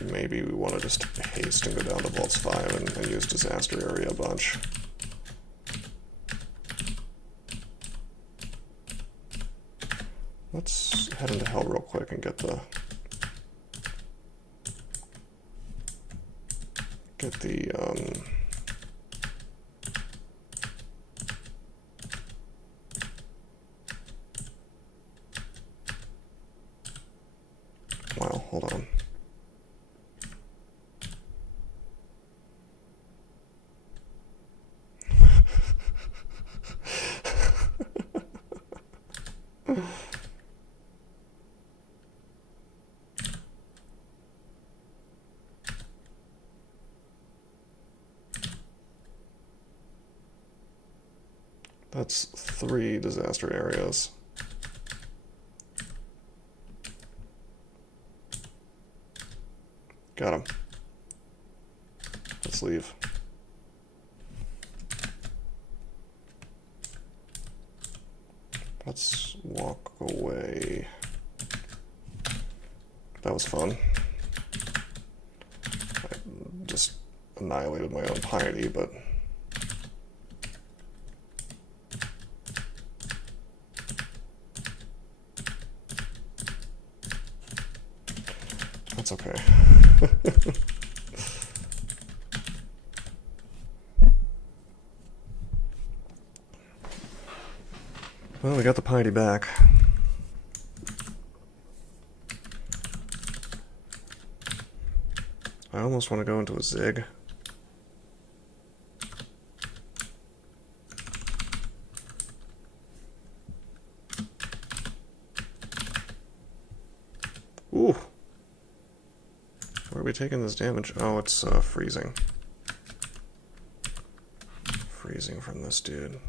maybe we want to just haste and go down to Vaults 5 and use Disaster Area a bunch. Let's head into Hell real quick and get the wow, hold on. That's 3 disaster areas. Got him. Let's leave. Let's walk away. That was fun. I just annihilated my own piety, but that's okay. Well, we got the piety back. I almost want to go into a zig. Ooh. Where are we taking this damage? Oh, it's freezing. Freezing from this dude.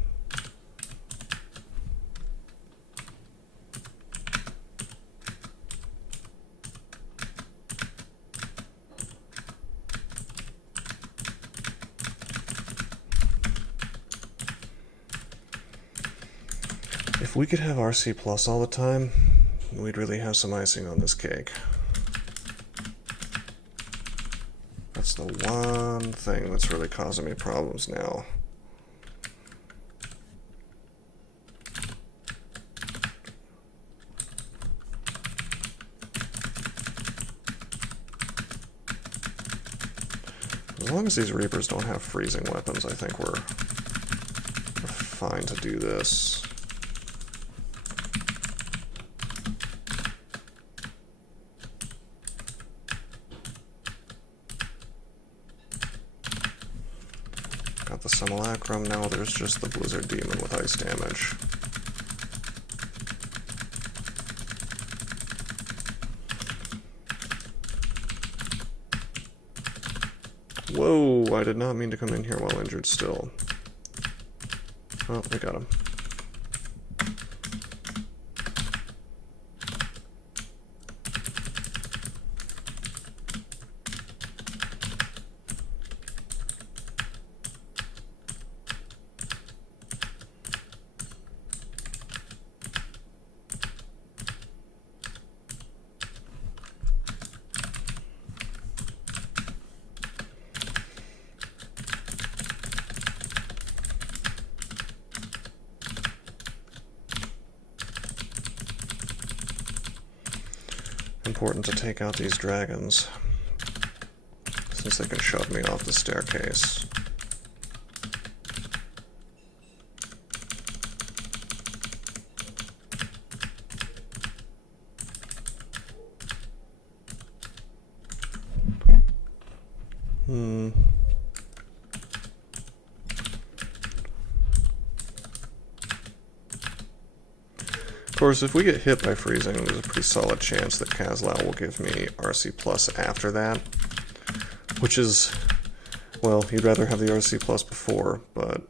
If we could have RC plus all the time, we'd really have some icing on this cake. That's the one thing that's really causing me problems now. As long as these Reapers don't have freezing weapons, I think we're fine to do this. Got the Simulacrum, now there's just the Blizzard Demon with ice damage. Whoa, I did not mean to come in here while injured still. Well, we got him. important to take out these dragons, since they can shove me off the staircase. Of course, if we get hit by freezing, there's a pretty solid chance that Qazlal will give me RC plus after that. Which is, well, you'd rather have the RC plus before, but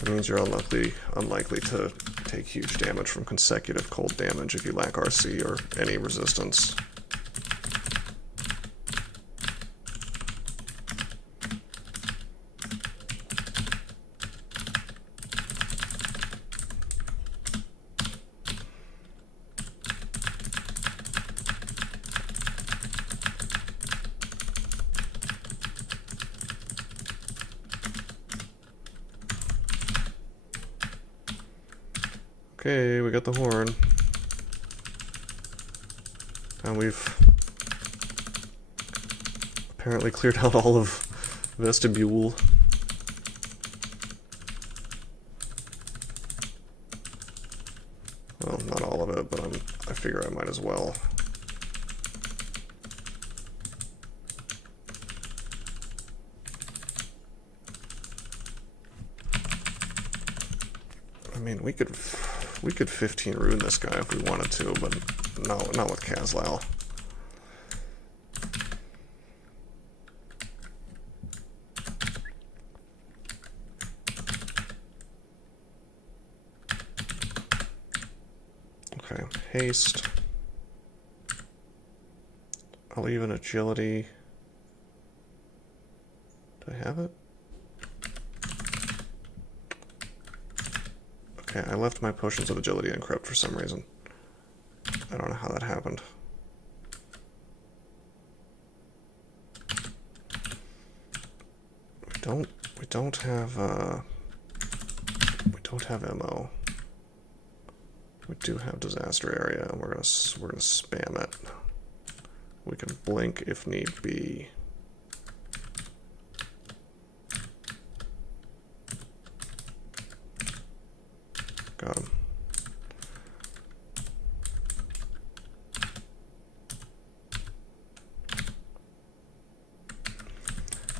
it means you're unlikely to take huge damage from consecutive cold damage if you lack RC or any resistance. Okay, we got the horn. And we've apparently cleared out all of vestibule. Well, not all of it, but I figure I might as well. I mean, we could 15 rune this guy if we wanted to, but no, not with Qazlal. Okay, haste. I'll even agility. Do I have it? Okay, I left my potions of agility encrypt for some reason. I don't know how that happened. We don't have MO. We do have disaster area, and we're gonna spam it. We can blink if need be. Got him.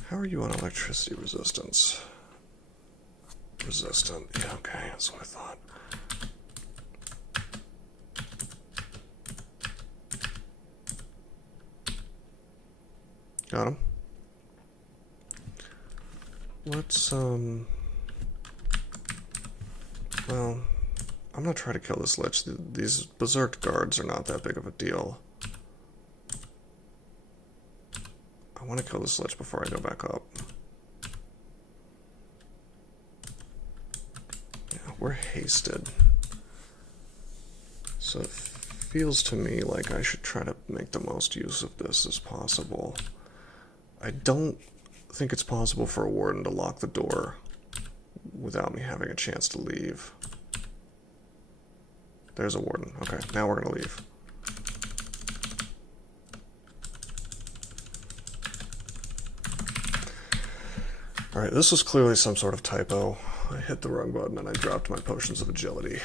How are you on electricity resistance? Resistant. Yeah, okay, that's what I thought. Got him. Let's, well, I'm gonna try to kill this lich. These berserk guards are not that big of a deal. I want to kill this lich before I go back up. Yeah, we're hasted. So it feels to me like I should try to make the most use of this as possible. I don't think it's possible for a warden to lock the door without me having a chance to leave. There's a warden. Okay, now we're gonna leave. Alright, this was clearly some sort of typo. I hit the wrong button and I dropped my potions of agility.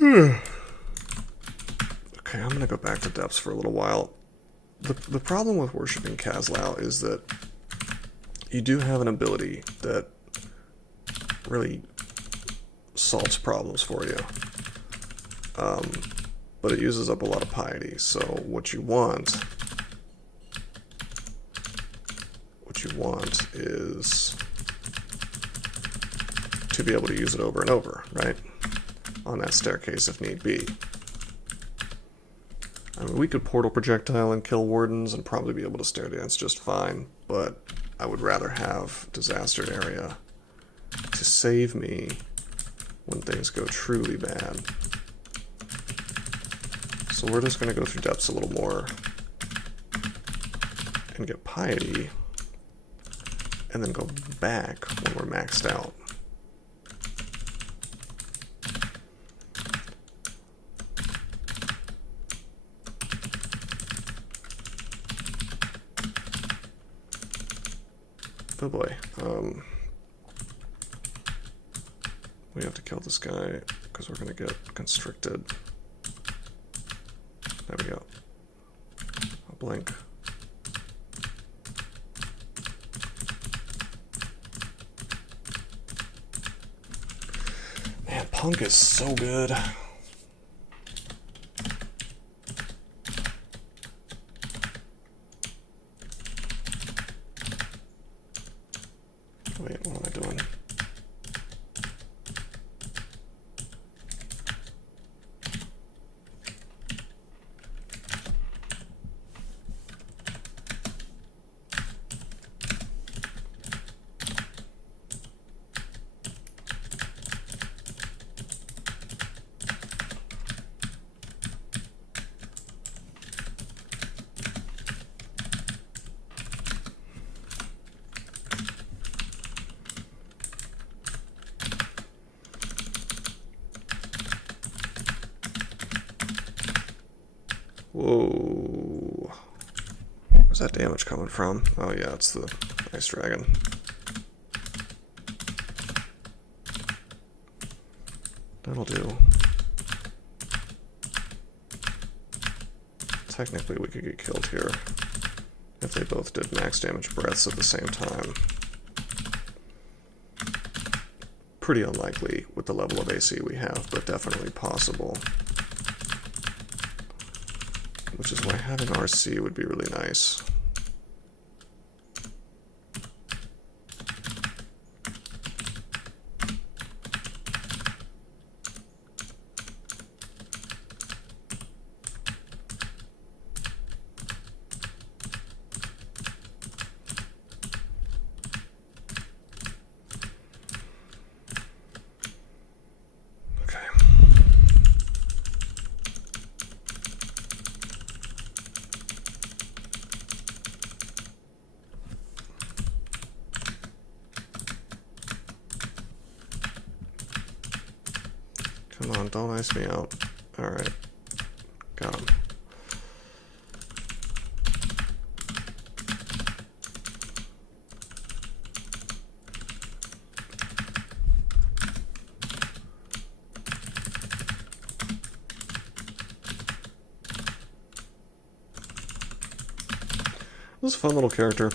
Okay, I'm gonna go back to depths for a little while. The problem with worshipping Qazlal is that you do have an ability that really solves problems for you. But it uses up a lot of piety, so what you want is to be able to use it over and over, right? On that staircase if need be. I mean, we could portal projectile and kill wardens and probably be able to stair dance just fine, but I would rather have disaster area to save me when things go truly bad. So we're just going to go through depths a little more and get piety, and then go back when we're maxed out. Oh boy, we have to kill this guy because we're going to get constricted. There we go. I'll blink. Man, Punk is so good. Wait, what am I doing? Whoa. Where's that damage coming from? Oh yeah, it's the ice dragon. That'll do. Technically we could get killed here if they both did max damage breaths at the same time. Pretty unlikely with the level of AC we have, but definitely possible. Which is why having RC would be really nice. Come on, don't ice me out. Alright. Got him. This is a fun little character.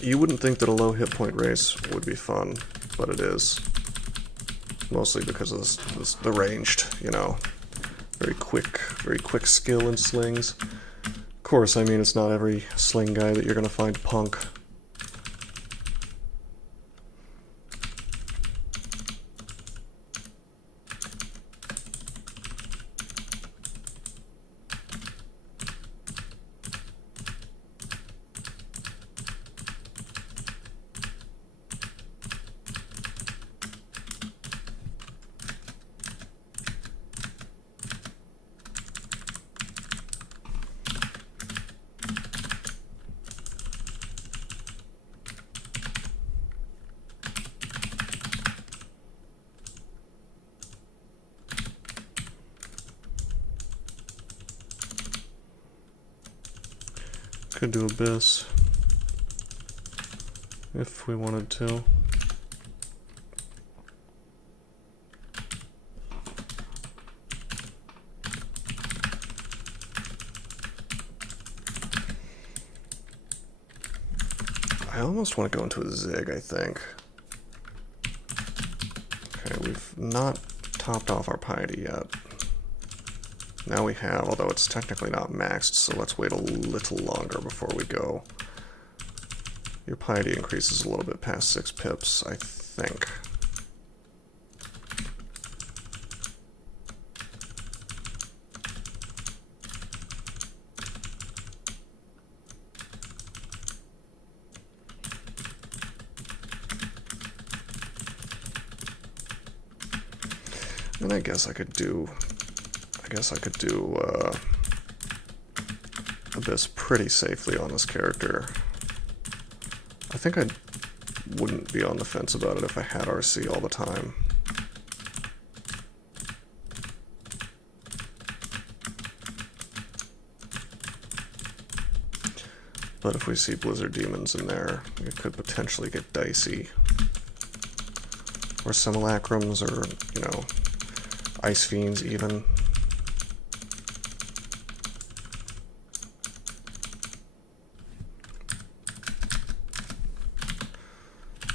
You wouldn't think that a low hit point race would be fun, but it is. Mostly because of the ranged, you know, very quick skill in slings. Of course, I mean, it's not every sling guy that you're going to find Punk. Could do Abyss if we wanted to. I almost want to go into a Zig, I think. Okay, we've not topped off our piety yet. Now we have, although it's technically not maxed, so let's wait a little longer before we go. Your piety increases a little bit past 6 pips, I think. And I guess I could do Abyss pretty safely on this character. I think I wouldn't be on the fence about it if I had RC all the time. But if we see Blizzard Demons in there, it could potentially get dicey. Or Simulacrums, or, you know, Ice Fiends even.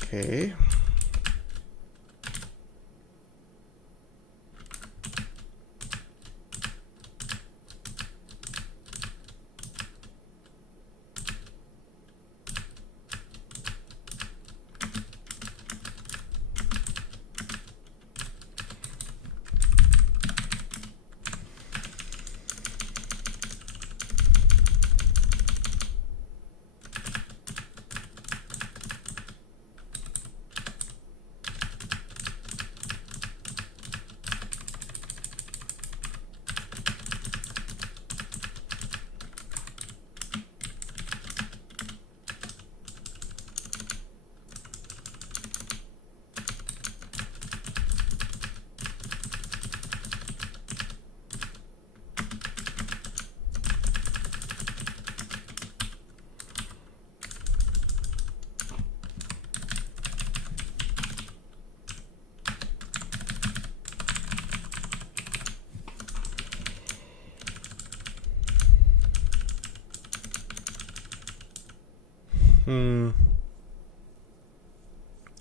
Okay.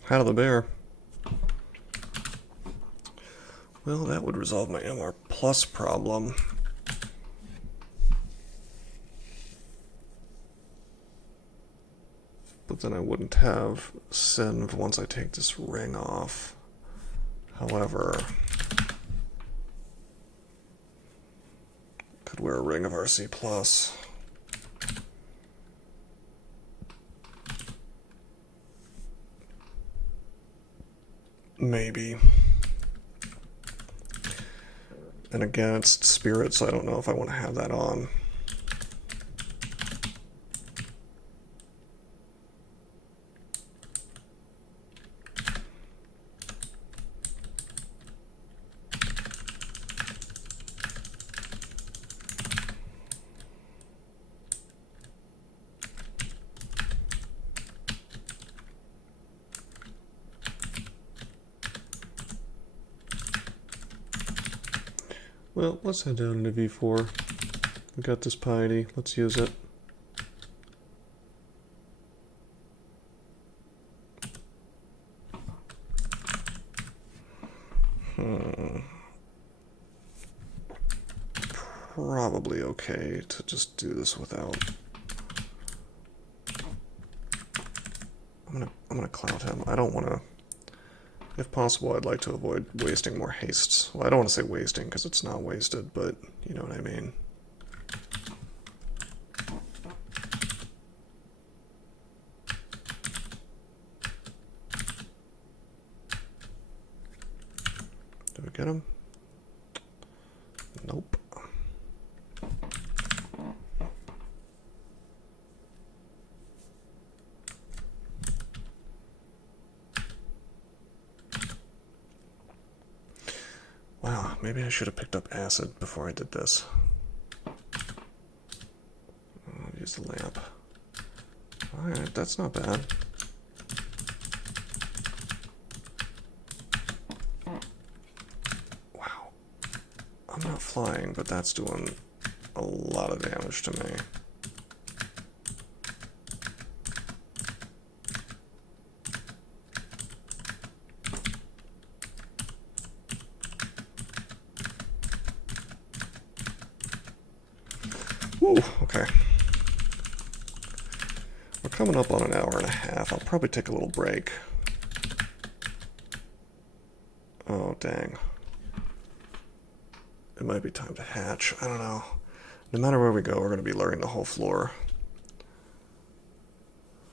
Hat of the Bear. Well, that would resolve my MR Plus problem. But then I wouldn't have Senv once I take this ring off. However, could wear a ring of RC Plus. Maybe. And again, it's Spirit, so I don't know if I want to have that on. Well, let's head down into V4. We got this piety. Let's use it. Probably okay to just do this without. I'm gonna cloud him. I don't want to. If possible, I'd like to avoid wasting more hastes. Well, I don't want to say wasting because it's not wasted, but you know what I mean. Did we get him? Nope. Wow, maybe I should have picked up acid before I did this. I'll use the lamp. Alright, that's not bad. Wow. I'm not flying, but that's doing a lot of damage to me. Ooh, okay. We're coming up on an hour and a half. I'll probably take a little break. Oh, dang. It might be time to hatch. I don't know. No matter where we go, we're going to be luring the whole floor.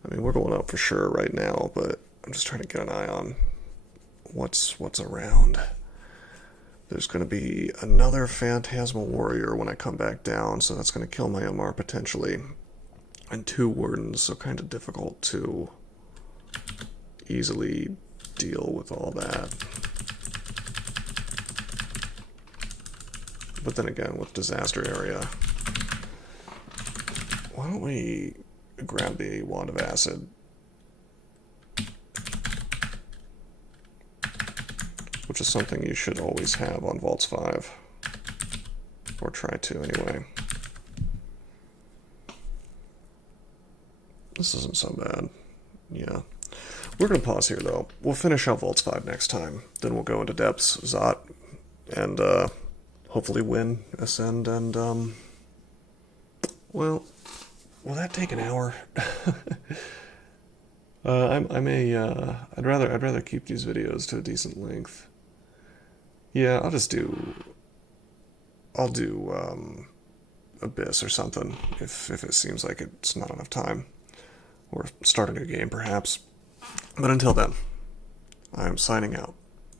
I mean, we're going up for sure right now, but I'm just trying to get an eye on what's around. There's going to be another Phantasmal Warrior when I come back down, so that's going to kill my MR potentially. And 2 Wardens, so kind of difficult to easily deal with all that. But then again, with Disaster Area, why don't we grab the Wand of Acid? Which is something you should always have on Vaults 5. Or try to, anyway. This isn't so bad. Yeah. We're going to pause here, though. We'll finish out Vaults 5 next time. Then we'll go into Depths, Zot, and hopefully win, Ascend, and, well, will that take an hour? I'd rather keep these videos to a decent length. Yeah, I'll do Abyss or something if it seems like it's not enough time, or start a new game perhaps. But until then, I'm signing out.